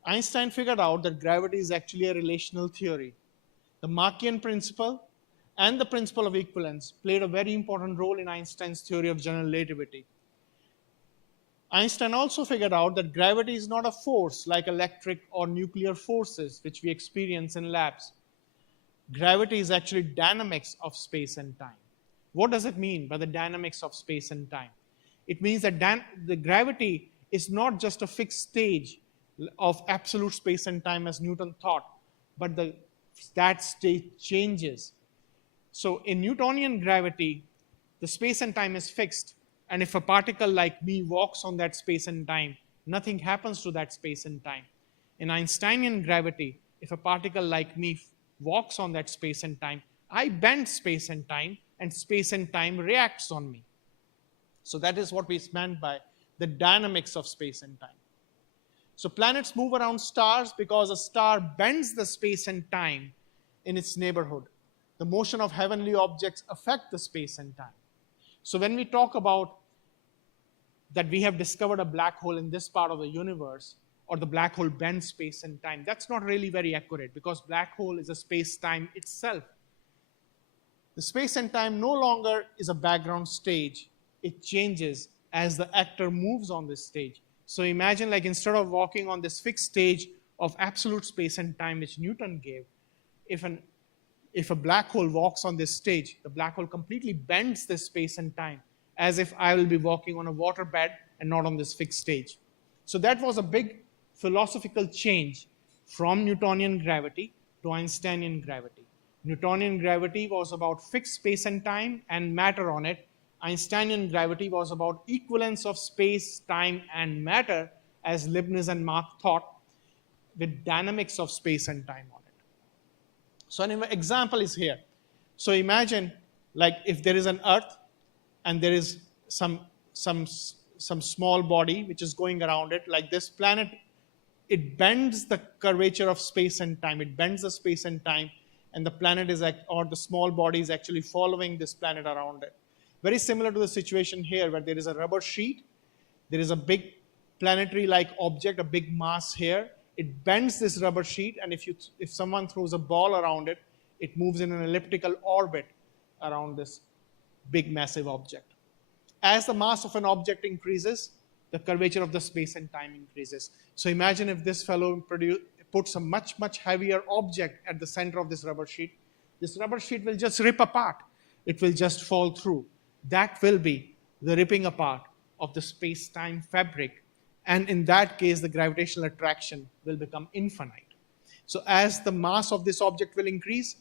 Einstein figured out that gravity is actually a relational theory. The Machian principle and the principle of equivalence played a very important role in Einstein's theory of general relativity. Einstein also figured out that gravity is not a force like electric or nuclear forces, which we experience in labs. Gravity is actually dynamics of space and time. What does it mean by the dynamics of space and time? It means that the gravity is not just a fixed stage of absolute space and time as Newton thought, but that state changes. So in Newtonian gravity, the space and time is fixed, and if a particle like me walks on that space and time, nothing happens to that space and time. In Einsteinian gravity, if a particle like me walks on that space and time, I bend space and time reacts on me. So that is what we meant by the dynamics of space and time. So planets move around stars because a star bends the space and time in its neighborhood. The motion of heavenly objects affect the space and time. So when we talk about that we have discovered a black hole in this part of the universe, or the black hole bends space and time, that's not really very accurate because black hole is a space-time itself. The space and time no longer is a background stage. It changes as the actor moves on this stage. So imagine, like, instead of walking on this fixed stage of absolute space and time which Newton gave, if a black hole walks on this stage, the black hole completely bends this space and time as if I will be walking on a waterbed and not on this fixed stage. So that was a big philosophical change from Newtonian gravity to Einsteinian gravity. Newtonian gravity was about fixed space and time and matter on it. Einsteinian gravity was about equivalence of space, time, and matter, as Leibniz and Mach thought, with dynamics of space and time on it. So an example is here. So imagine, like, if there is an Earth and there is some small body which is going around it, like this planet, it bends the curvature of space and time. It bends the space and time, and the planet is, or the small body is actually following this planet around it. Very similar to the situation here where there is a rubber sheet, there is a big planetary-like object, a big mass here. It bends this rubber sheet, and if someone throws a ball around it, it moves in an elliptical orbit around this big massive object. As the mass of an object increases, the curvature of the space and time increases. So imagine if this fellow puts a much heavier object at the center of this rubber sheet. This rubber sheet will just rip apart. It will just fall through. That will be the ripping apart of the space-time fabric. And in that case, the gravitational attraction will become infinite. So as the mass of this object will increase,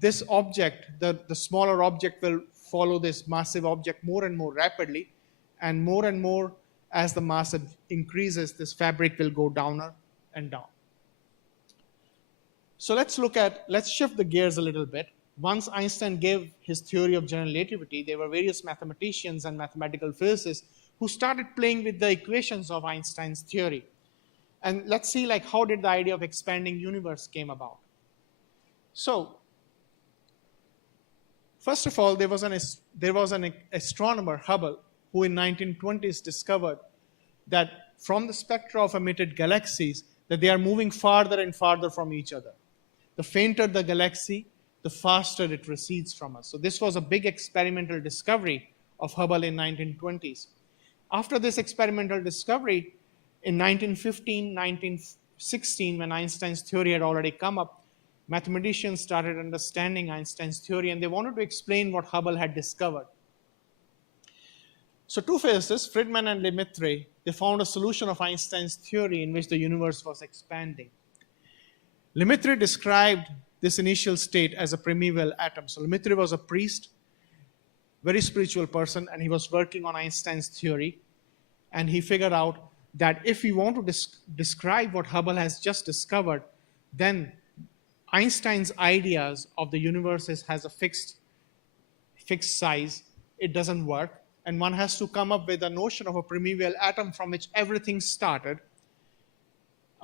this object, the smaller object, will follow this massive object more and more rapidly. And more as the mass increases, this fabric will go down and down. So let's shift the gears a little bit. Once Einstein gave his theory of general relativity, there were various mathematicians and mathematical physicists who started playing with the equations of Einstein's theory. And let's see how did the idea of expanding universe came about. So first of all, there was an astronomer, Hubble, who in 1920s discovered that from the spectra of emitted galaxies, that they are moving farther and farther from each other. The fainter the galaxy, the faster it recedes from us. So this was a big experimental discovery of Hubble in 1920s. After this experimental discovery, in 1915, 1916, when Einstein's theory had already come up, mathematicians started understanding Einstein's theory, and they wanted to explain what Hubble had discovered. So two physicists, Friedman and Lemaitre, they found a solution of Einstein's theory in which the universe was expanding. Lemaitre described this initial state as a primeval atom. So Lemaitre was a priest, very spiritual person, and he was working on Einstein's theory. And he figured out that if we want to describe what Hubble has just discovered, then Einstein's ideas of the universe has a fixed size. It doesn't work. And one has to come up with a notion of a primeval atom from which everything started.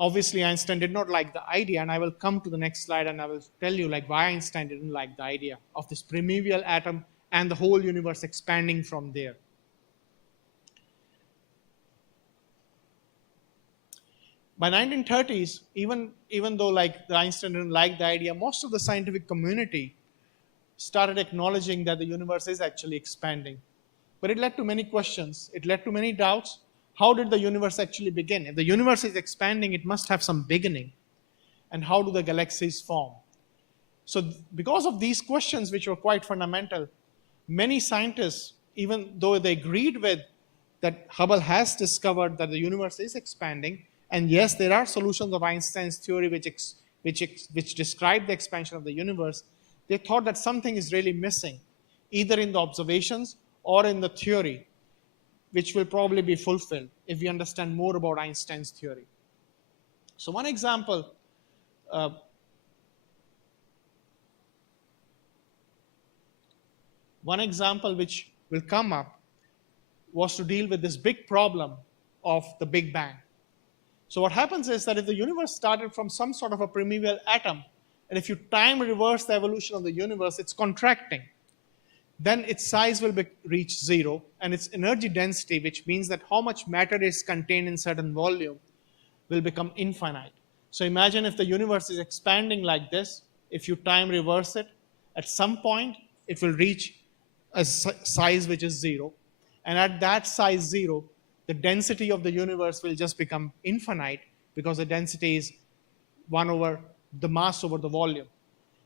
Obviously, Einstein did not like the idea, and I will come to the next slide and I will tell you why Einstein didn't like the idea of this primeval atom and the whole universe expanding from there. By 1930s, even though the Einstein didn't like the idea, most of the scientific community started acknowledging that the universe is actually expanding. But it led to many questions. It led to many doubts. How did the universe actually begin? If the universe is expanding, it must have some beginning. And how do the galaxies form? So because of these questions, which were quite fundamental, many scientists, even though they agreed with that Hubble has discovered that the universe is expanding, and yes, there are solutions of Einstein's theory which describe the expansion of the universe, they thought that something is really missing, either in the observations or in the theory, which will probably be fulfilled if we understand more about Einstein's theory. So one example which will come up was to deal with this big problem of the Big Bang. So what happens is that if the universe started from some sort of a primeval atom, and if you time reverse the evolution of the universe, it's contracting. Then its size will reach zero, and its energy density, which means that how much matter is contained in certain volume, will become infinite. So imagine if the universe is expanding like this, if you time reverse it, at some point it will reach a size which is zero. And at that size zero, the density of the universe will just become infinite because the density is 1 over the mass over the volume.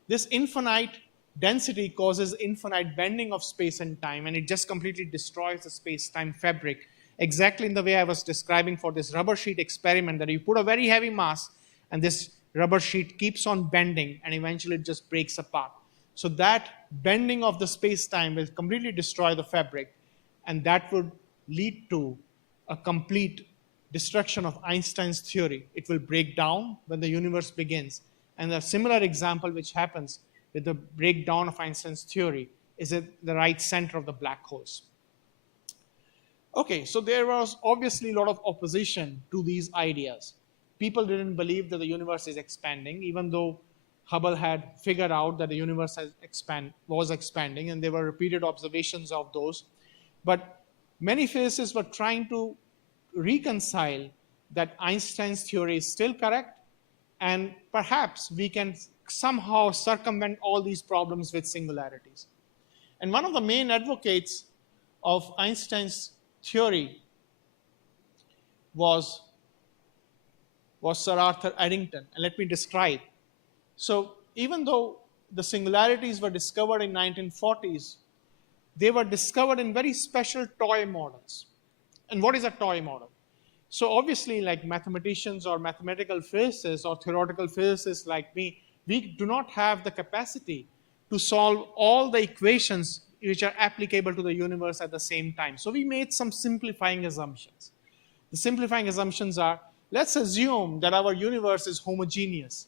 This infinite density causes infinite bending of space and time, and it just completely destroys the space-time fabric, exactly in the way I was describing for this rubber sheet experiment, that you put a very heavy mass and this rubber sheet keeps on bending and eventually it just breaks apart. So that bending of the space-time will completely destroy the fabric, and that would lead to a complete destruction of Einstein's theory. It will break down when the universe begins. And a similar example which happens with the breakdown of Einstein's theory is at the right center of the black holes. Okay, so there was obviously a lot of opposition to these ideas. People didn't believe that the universe is expanding, even though Hubble had figured out that the universe was expanding, and there were repeated observations of those. But many physicists were trying to reconcile that Einstein's theory is still correct, and perhaps we can somehow circumvent all these problems with singularities. And one of the main advocates of Einstein's theory was Sir Arthur Eddington, and let me describe. So even though the singularities were discovered in 1940s, they were discovered in very special toy models. And what is a toy model? So obviously, like mathematicians or mathematical physicists or theoretical physicists like me, we do not have the capacity to solve all the equations which are applicable to the universe at the same time. So we made some simplifying assumptions. The simplifying assumptions are, let's assume that our universe is homogeneous.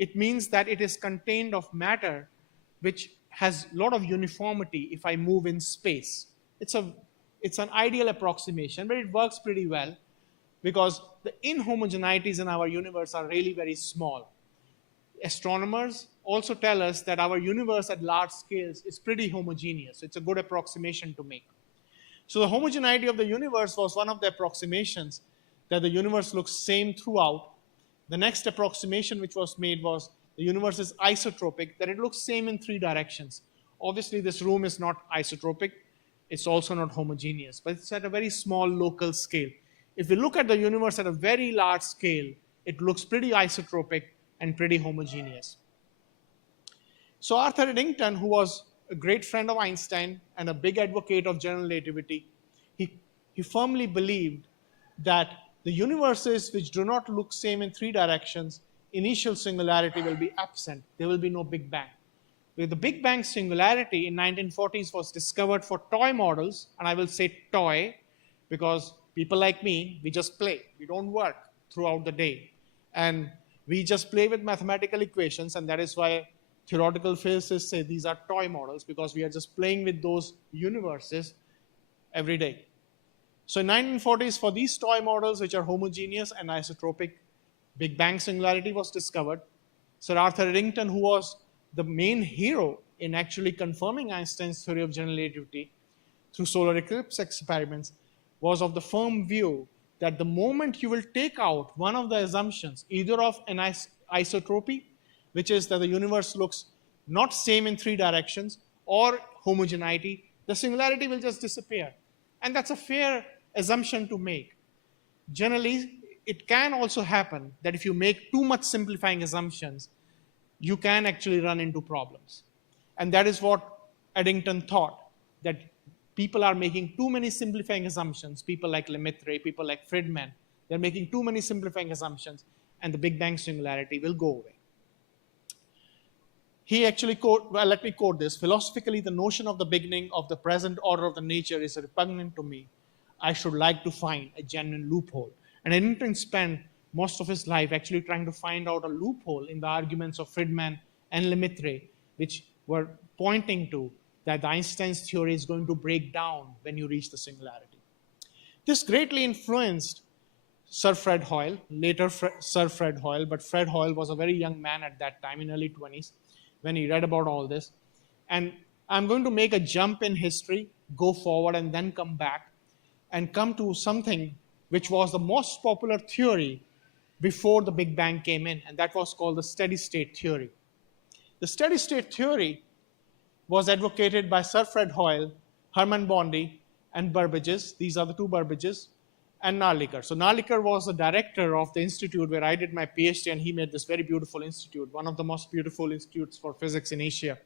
it means that it is contained of matter which has a lot of uniformity if I move in space. It's an ideal approximation, but it works pretty well because the inhomogeneities in our universe are really very small. Astronomers also tell us that our universe at large scales is pretty homogeneous. It's a good approximation to make. So the homogeneity of the universe was one of the approximations, that the universe looks same throughout. The next approximation which was made was the universe is isotropic, that it looks same in 3 directions. Obviously, this room is not isotropic. It's also not homogeneous, but it's at a very small local scale. If we look at the universe at a very large scale, it looks pretty isotropic and pretty homogeneous. So Arthur Eddington, who was a great friend of Einstein and a big advocate of general relativity, he firmly believed that the universes which do not look same in 3 directions, initial singularity will be absent. There will be no Big Bang. The Big Bang singularity in 1940s was discovered for toy models, and I will say toy because people like me, we just play. We don't work throughout the day. And we just play with mathematical equations, and that is why theoretical physicists say these are toy models, because we are just playing with those universes every day. So in 1940s, for these toy models, which are homogeneous and isotropic, Big Bang singularity was discovered. Sir Arthur Eddington, who was the main hero in actually confirming Einstein's theory of general relativity through solar eclipse experiments, was of the firm view that the moment you will take out one of the assumptions, either of an isotropy, which is that the universe looks not same in 3 directions, or homogeneity, the singularity will just disappear. And that's a fair assumption to make. Generally, it can also happen that if you make too much simplifying assumptions, you can actually run into problems. And that is what Eddington thought, that people are making too many simplifying assumptions. People like Lemaitre, people like Friedman, they're making too many simplifying assumptions, and the Big Bang singularity will go away. He actually let me quote this. Philosophically, the notion of the beginning of the present order of the nature is repugnant to me. I should like to find a genuine loophole. And Eddington spent most of his life actually trying to find out a loophole in the arguments of Friedman and Lemaitre, which were pointing to that Einstein's theory is going to break down when you reach the singularity. This greatly influenced Sir Fred Hoyle, later Sir Fred Hoyle, but Fred Hoyle was a very young man at that time, in early 20s, when he read about all this. And I'm going to make a jump in history, go forward, and then come back, and come to something which was the most popular theory before the Big Bang came in, and that was called the steady state theory. The steady state theory was advocated by Sir Fred Hoyle, Hermann Bondi, and Burbages. These are the 2 Burbages, and Narlikar. So Narlikar was the director of the institute where I did my PhD, and he made this very beautiful institute, one of the most beautiful institutes for physics in Asia.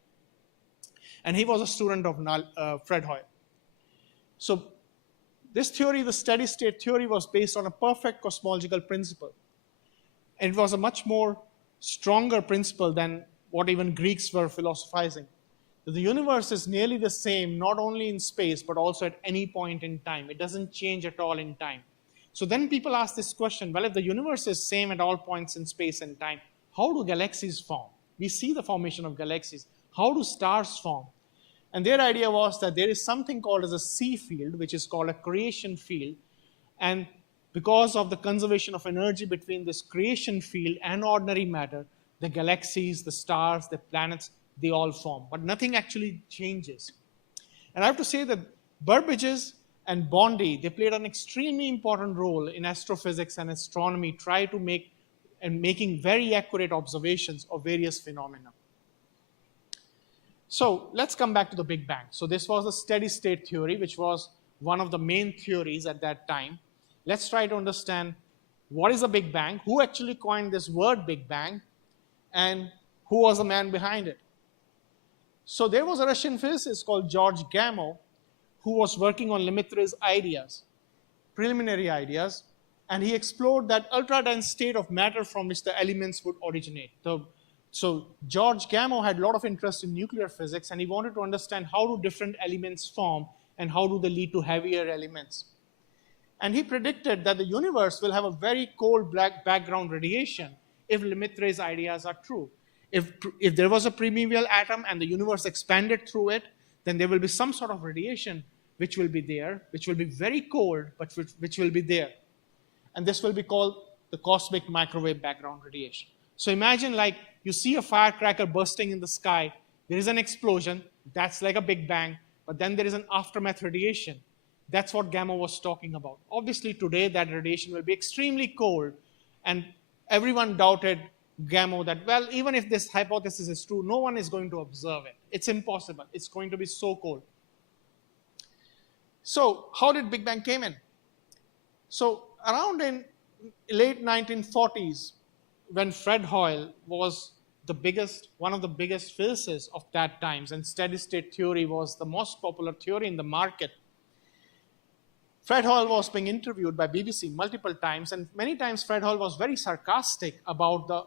And he was a student of Fred Hoyle. So this theory, the steady state theory, was based on a perfect cosmological principle. And it was a much more stronger principle than what even Greeks were philosophizing. The universe is nearly the same, not only in space, but also at any point in time. It doesn't change at all in time. So then people ask this question, well, if the universe is same at all points in space and time, how do galaxies form? We see the formation of galaxies. How do stars form? And their idea was that there is something called as a C field, which is called a creation field. And because of the conservation of energy between this creation field and ordinary matter, the galaxies, the stars, the planets, they all form. But nothing actually changes. And I have to say that Burbages and Bondi, they played an extremely important role in astrophysics and astronomy, making very accurate observations of various phenomena. So let's come back to the Big Bang. So this was the steady state theory, which was one of the main theories at that time. Let's try to understand what is a Big Bang, who actually coined this word Big Bang, and who was the man behind it. So there was a Russian physicist called George Gamow who was working on Lemaitre's ideas, preliminary ideas, and he explored that ultra-dense state of matter from which the elements would originate. So George Gamow had a lot of interest in nuclear physics, and he wanted to understand how do different elements form and how do they lead to heavier elements. And he predicted that the universe will have a very cold black background radiation, if Lemaitre's ideas are true. If there was a primordial atom and the universe expanded through it, then there will be some sort of radiation which will be there, which will be very cold, but which will be there. And this will be called the cosmic microwave background radiation. So imagine like you see a firecracker bursting in the sky, there is an explosion, that's like a big bang, but then there is an aftermath radiation. That's what Gamow was talking about. Obviously today that radiation will be extremely cold, and everyone doubted Gamow that, well, even if this hypothesis is true, no one is going to observe it. It's impossible. It's going to be so cold. So how did Big Bang came in? So around in late 1940s, when Fred Hoyle was one of the biggest physicists of that times, and steady-state theory was the most popular theory in the market, Fred Hoyle was being interviewed by BBC multiple times, and many times Fred Hoyle was very sarcastic about the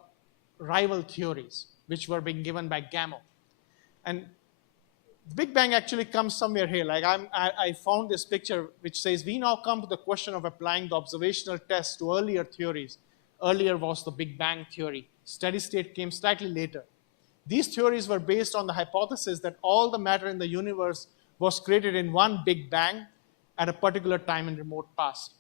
rival theories which were being given by Gamow. And Big Bang actually comes somewhere here. Like I found this picture which says, we now come to the question of applying the observational test to earlier theories. Earlier was the Big Bang theory. Steady state came slightly later. These theories were based on the hypothesis that all the matter in the universe was created in one Big Bang at a particular time in remote past.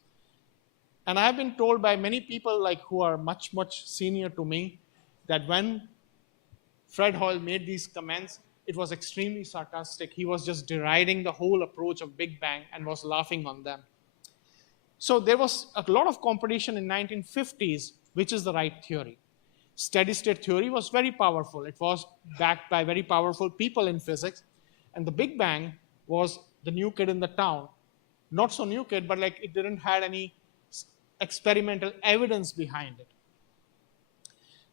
And I have been told by many people like who are much, much senior to me that when Fred Hoyle made these comments, it was extremely sarcastic. He was just deriding the whole approach of Big Bang and was laughing on them. So there was a lot of competition in 1950s, which is the right theory. Steady-state theory was very powerful. It was backed by very powerful people in physics. And the Big Bang was the new kid in the town. Not so new kid, but like it didn't have any experimental evidence behind it.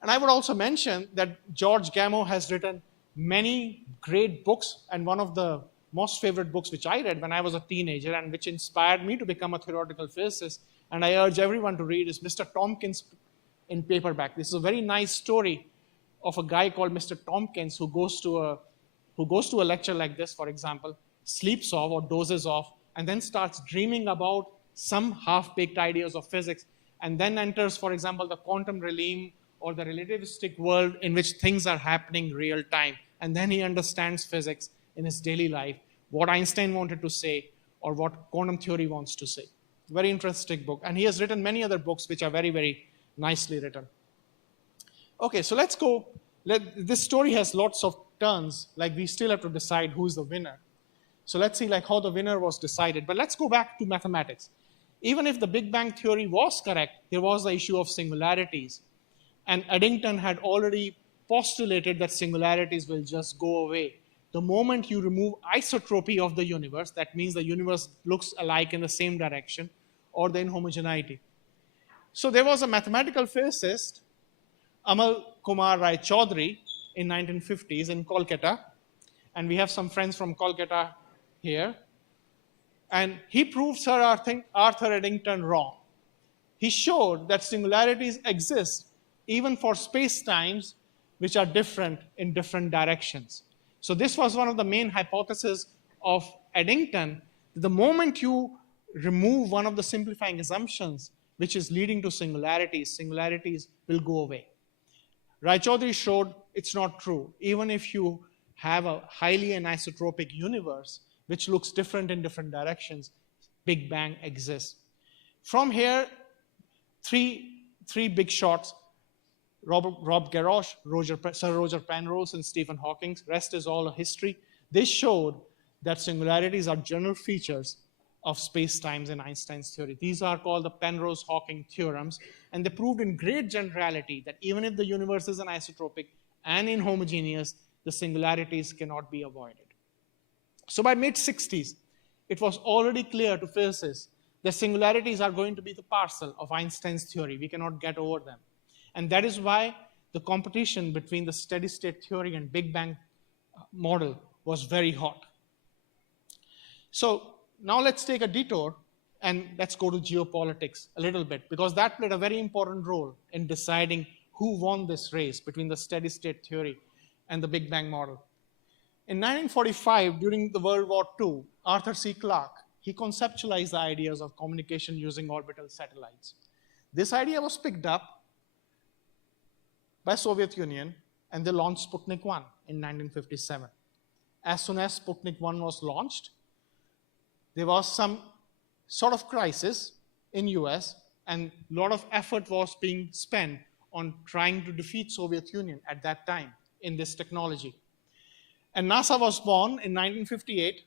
And I would also mention that George Gamow has written many great books, and one of the most favorite books which I read when I was a teenager and which inspired me to become a theoretical physicist, and I urge everyone to read, is Mr. Tompkins in paperback. This is a very nice story of a guy called Mr. Tompkins who goes to a lecture like this, for example, sleeps off or dozes off, and then starts dreaming about some half-baked ideas of physics, and then enters, for example, the quantum realm or the relativistic world in which things are happening real time. And then he understands physics in his daily life, what Einstein wanted to say or what quantum theory wants to say. Very interesting book. And he has written many other books which are very, very nicely written. Okay, so let's go. This story has lots of turns, like we still have to decide who's the winner. So let's see like how the winner was decided. But let's go back to mathematics. Even if the Big Bang theory was correct, there was the issue of singularities. And Eddington had already postulated that singularities will just go away. The moment you remove isotropy of the universe, that means the universe looks alike in the same direction, or the inhomogeneity. So there was a mathematical physicist, Amal Kumar Rai Chaudhuri, in 1950s in Kolkata. And we have some friends from Kolkata here. And he proved Sir Arthur Eddington wrong. He showed that singularities exist even for space-times which are different in different directions. So this was one of the main hypotheses of Eddington. The moment you remove one of the simplifying assumptions, which is leading to singularities will go away. Raychaudhuri showed it's not true. Even if you have a highly anisotropic universe, which looks different in different directions, Big Bang exists. From here, three big shots, Rob Garrosh, Sir Roger Penrose, and Stephen Hawking. Rest is all a history. They showed that singularities are general features of space-times in Einstein's theory. These are called the Penrose-Hawking theorems, and they proved in great generality that even if the universe is anisotropic and inhomogeneous, the singularities cannot be avoided. So by mid-60s, it was already clear to physicists that singularities are going to be the parcel of Einstein's theory. We cannot get over them. And that is why the competition between the steady-state theory and Big Bang model was very hot. So now let's take a detour and let's go to geopolitics a little bit, because that played a very important role in deciding who won this race between the steady-state theory and the Big Bang model. In 1945, during the World War II, Arthur C. Clarke, he conceptualized the ideas of communication using orbital satellites. This idea was picked up by Soviet Union, and they launched Sputnik 1 in 1957. As soon as Sputnik 1 was launched, there was some sort of crisis in US, and a lot of effort was being spent on trying to defeat Soviet Union at that time in this technology. And NASA was born in 1958,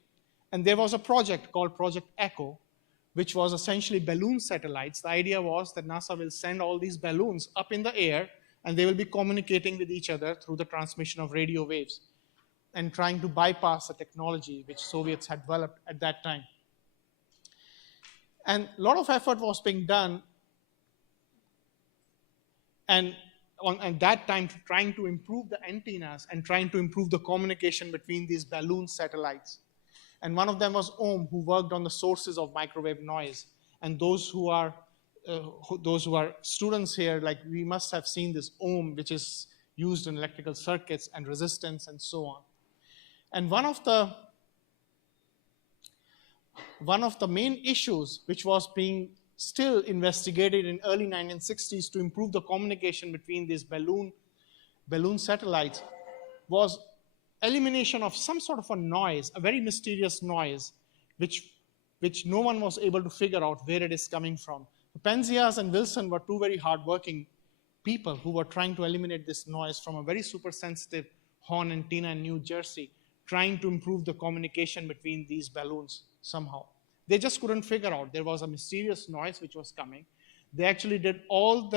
and there was a project called Project Echo, which was essentially balloon satellites. The idea was that NASA will send all these balloons up in the air, and they will be communicating with each other through the transmission of radio waves and trying to bypass the technology which Soviets had developed at that time. And a lot of effort was being done and at that time trying to improve the antennas and trying to improve the communication between these balloon satellites. And one of them was Ohm, who worked on the sources of microwave noise. And those who are students here, like we must have seen this Ohm, which is used in electrical circuits and resistance and so on. And one of the main issues which was being still investigated in early 1960s to improve the communication between these balloon satellites was elimination of some sort of a noise, a very mysterious noise, which no one was able to figure out where it is coming from. Penzias and Wilson were two very hardworking people who were trying to eliminate this noise from a very super sensitive horn antenna in New Jersey, trying to improve the communication between these balloons somehow. They just couldn't figure out. There was a mysterious noise which was coming. They actually did all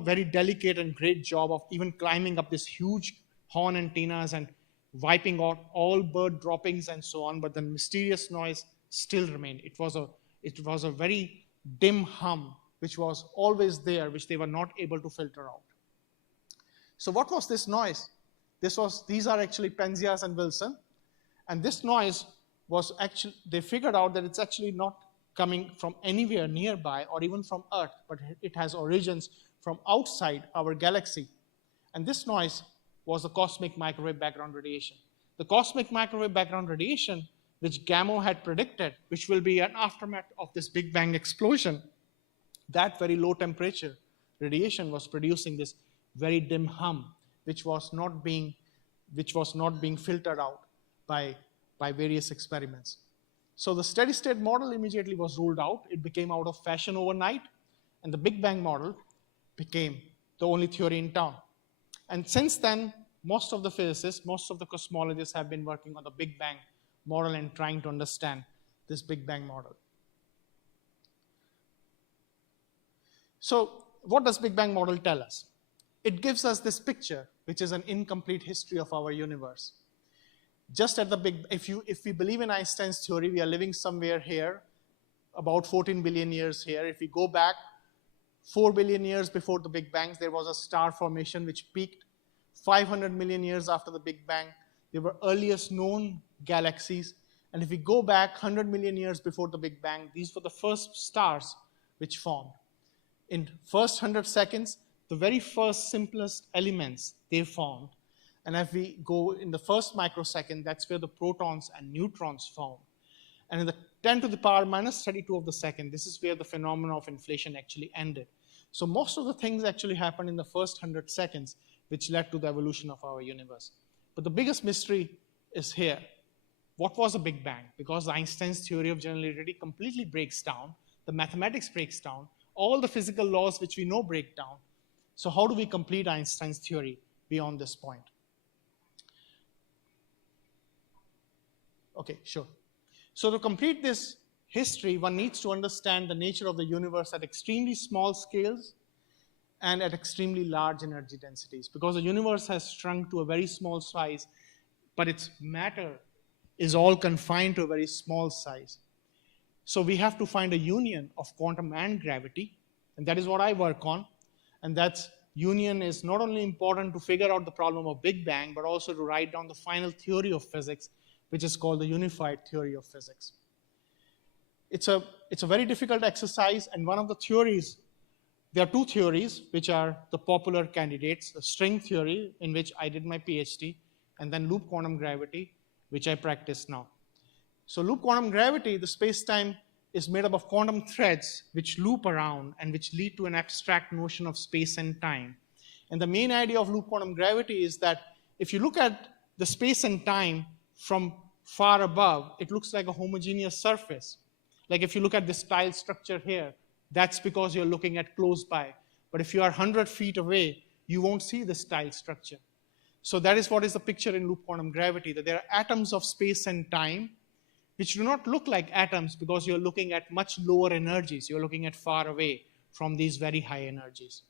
very delicate and great job of even climbing up this huge horn antennas and wiping out all bird droppings and so on, but the mysterious noise still remained. It was a very dim hum which was always there, which they were not able to filter out. So what was this noise? These are actually Penzias and Wilson, and this noise was actually, they figured out that it's actually not coming from anywhere nearby or even from Earth, but it has origins from outside our galaxy. And this noise was the cosmic microwave background radiation. The cosmic microwave background radiation, which Gamow had predicted, which will be an aftermath of this Big Bang explosion, that very low temperature radiation was producing this very dim hum, which was not being filtered out by various experiments. So the steady state model immediately was ruled out. It became out of fashion overnight, and the Big Bang model became the only theory in town. And since then, most of the physicists, most of the cosmologists have been working on the Big Bang model and trying to understand this Big Bang model. So what does Big Bang model tell us? It gives us this picture, which is an incomplete history of our universe. Just at the if we believe in Einstein's theory, we are living somewhere here, about 14 billion years here. If we go back 4 billion years before the Big Bang, there was a star formation which peaked 500 million years after the Big Bang. They were earliest known galaxies. And if we go back 100 million years before the Big Bang, these were the first stars which formed. In first 100 seconds, the very first simplest elements they formed. And if we go in the first microsecond, that's where the protons and neutrons form. And in the 10 to the power minus 32 of the second, this is where the phenomena of inflation actually ended. So most of the things actually happened in the first 100 seconds, which led to the evolution of our universe. But the biggest mystery is here. What was a Big Bang? Because Einstein's theory of general relativity completely breaks down, the mathematics breaks down, all the physical laws which we know break down. So how do we complete Einstein's theory beyond this point? Okay, sure. So to complete this history, one needs to understand the nature of the universe at extremely small scales and at extremely large energy densities, because the universe has shrunk to a very small size, but its matter is all confined to a very small size. So we have to find a union of quantum and gravity, and that is what I work on. And that union is not only important to figure out the problem of Big Bang, but also to write down the final theory of physics, which is called the unified theory of physics. It's a very difficult exercise, and one of the theories, there are two theories which are the popular candidates, the string theory, in which I did my PhD, and then loop quantum gravity, which I practice now. So loop quantum gravity, the space-time is made up of quantum threads which loop around and which lead to an abstract notion of space and time. And the main idea of loop quantum gravity is that if you look at the space and time from far above, it looks like a homogeneous surface. Like if you look at this tile structure here, that's because you're looking at close by. But if you are 100 feet away, you won't see this tile structure. So that is what is the picture in loop quantum gravity, that there are atoms of space and time which do not look like atoms because you're looking at much lower energies. You're looking at far away from these very high energies.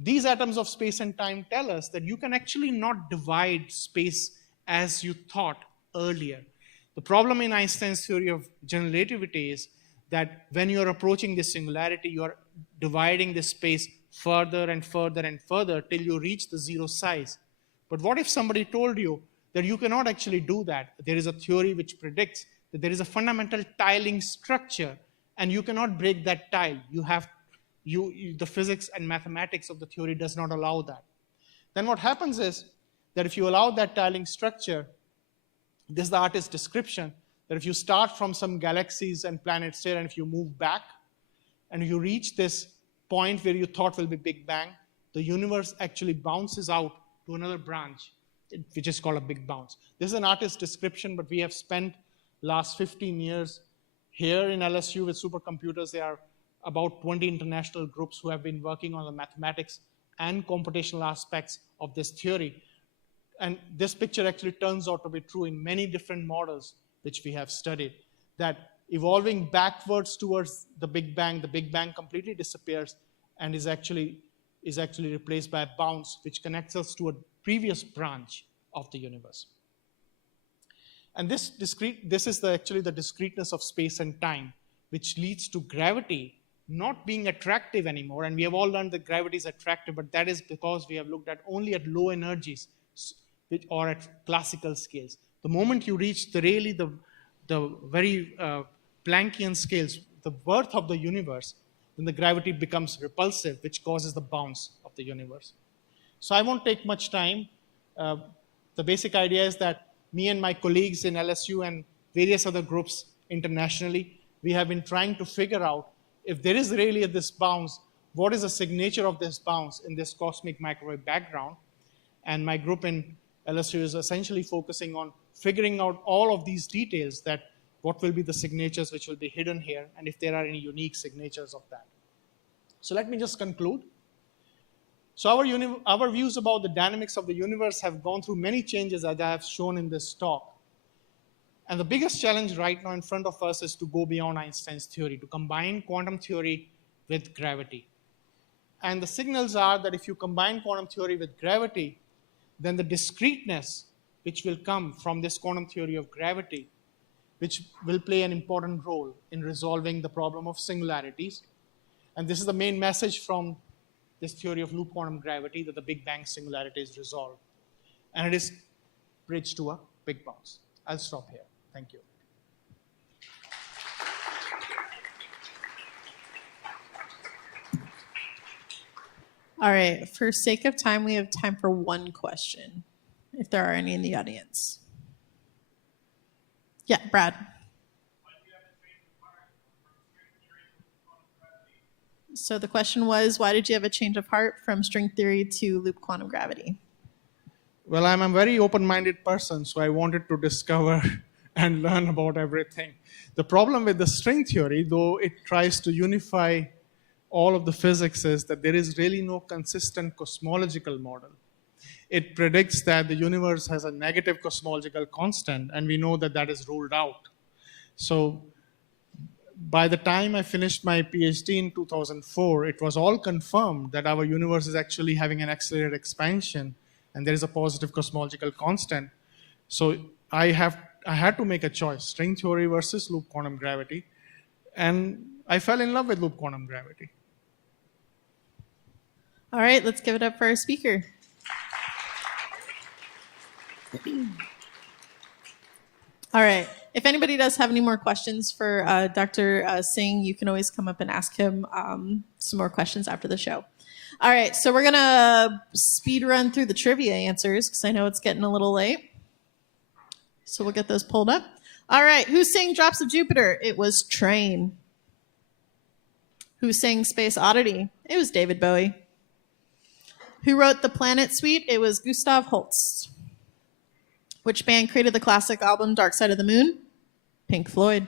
These atoms of space and time tell us that you can actually not divide space as you thought earlier. The problem in Einstein's theory of general relativity is that when you're approaching this singularity, you're dividing the space further and further and further till you reach the zero size. But what if somebody told you that you cannot actually do that? There is a theory which predicts that there is a fundamental tiling structure and you cannot break that tile. The physics and mathematics of the theory does not allow that. Then what happens is that if you allow that tiling structure, this is the artist's description, that if you start from some galaxies and planets here and if you move back and you reach this point where you thought will be Big Bang, the universe actually bounces out to another branch, which is called a big bounce. This is an artist's description, but we have spent last 15 years here in LSU with supercomputers. There are about 20 international groups who have been working on the mathematics and computational aspects of this theory. And this picture actually turns out to be true in many different models which we have studied, that evolving backwards towards the Big Bang completely disappears and is actually replaced by a bounce which connects us to a previous branch of the universe. And this is actually the discreteness of space and time, which leads to gravity not being attractive anymore. And we have all learned that gravity is attractive, but that is because we have looked at only at low energies or at classical scales. The moment you reach the very Planckian scales, the birth of the universe, then the gravity becomes repulsive, which causes the bounce of the universe. So I won't take much time. The basic idea is that me and my colleagues in LSU and various other groups internationally, we have been trying to figure out if there is really this bounce, what is the signature of this bounce in this cosmic microwave background? And my group in LSU is essentially focusing on figuring out all of these details, that what will be the signatures which will be hidden here, and if there are any unique signatures of that. So let me just conclude. So our views about the dynamics of the universe have gone through many changes, as I have shown in this talk. And the biggest challenge right now in front of us is to go beyond Einstein's theory, to combine quantum theory with gravity. And the signals are that if you combine quantum theory with gravity, then the discreteness which will come from this quantum theory of gravity, which will play an important role in resolving the problem of singularities. And this is the main message from this theory of loop quantum gravity, that the Big Bang singularity is resolved. And it is bridged to a big bounce. I'll stop here. Thank you. All right, for sake of time, we have time for one question, if there are any in the audience. Yeah, Brad. So the question was, why did you have a change of heart from string theory to loop quantum gravity? Well, I'm a very open-minded person, so I wanted to discover and learn about everything. The problem with the string theory, though it tries to unify all of the physics, is that there is really no consistent cosmological model. It predicts that the universe has a negative cosmological constant, and we know that that is ruled out. So by the time I finished my PhD in 2004, it was all confirmed that our universe is actually having an accelerated expansion, and there is a positive cosmological constant. So I had to make a choice, string theory versus loop quantum gravity, and I fell in love with loop quantum gravity. All right, let's give it up for our speaker. All right, if anybody does have any more questions for Dr. Singh, you can always come up and ask him some more questions after the show. All right, so we're gonna speed run through the trivia answers because I know it's getting a little late. So we'll get those pulled up. All right, who sang Drops of Jupiter? It was Train. Who sang Space Oddity? It was David Bowie. Who wrote the Planet Suite? It was Gustav Holst. Which band created the classic album Dark Side of the Moon? Pink Floyd.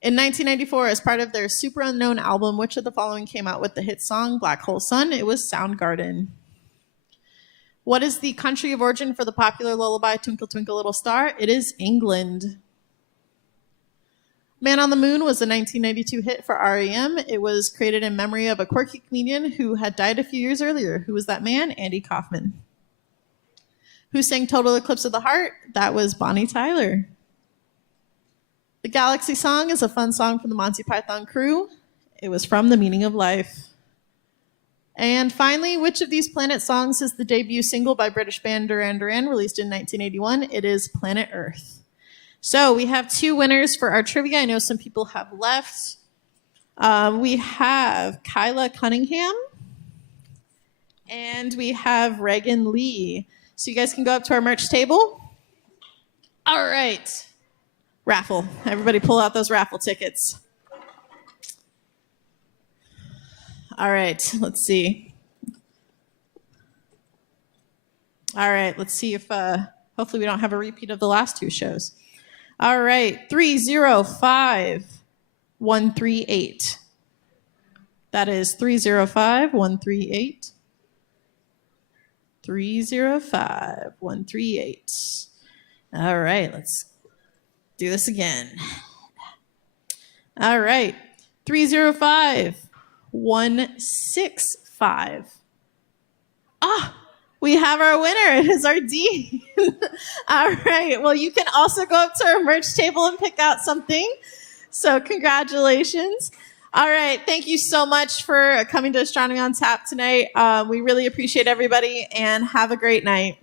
In 1994, as part of their super unknown album, which of the following came out with the hit song Black Hole Sun? It was Soundgarden. What is the country of origin for the popular lullaby Twinkle Twinkle Little Star? It is England. Man on the Moon was a 1992 hit for REM. It was created in memory of a quirky comedian who had died a few years earlier. Who was that man? Andy Kaufman. Who sang Total Eclipse of the Heart? That was Bonnie Tyler. The Galaxy Song is a fun song from the Monty Python crew. It was from The Meaning of Life. And finally, which of these Planet songs is the debut single by British band Duran Duran, released in 1981? It is Planet Earth. So we have 2 winners for our trivia. I know some people have left. We have Kyla Cunningham and we have Reagan Lee. So you guys can go up to our merch table. All right. Raffle. Everybody pull out those raffle tickets. All right, let's see. All right, let's see if, hopefully we don't have a repeat of the last 2 shows. All right, 305138. That is 305138. 305138. All right, let's do this again. All right, 305165. We have our winner. It is our dean. All right. Well, you can also go up to our merch table and pick out something. So congratulations. All right. Thank you so much for coming to Astronomy on Tap tonight. We really appreciate everybody, and have a great night.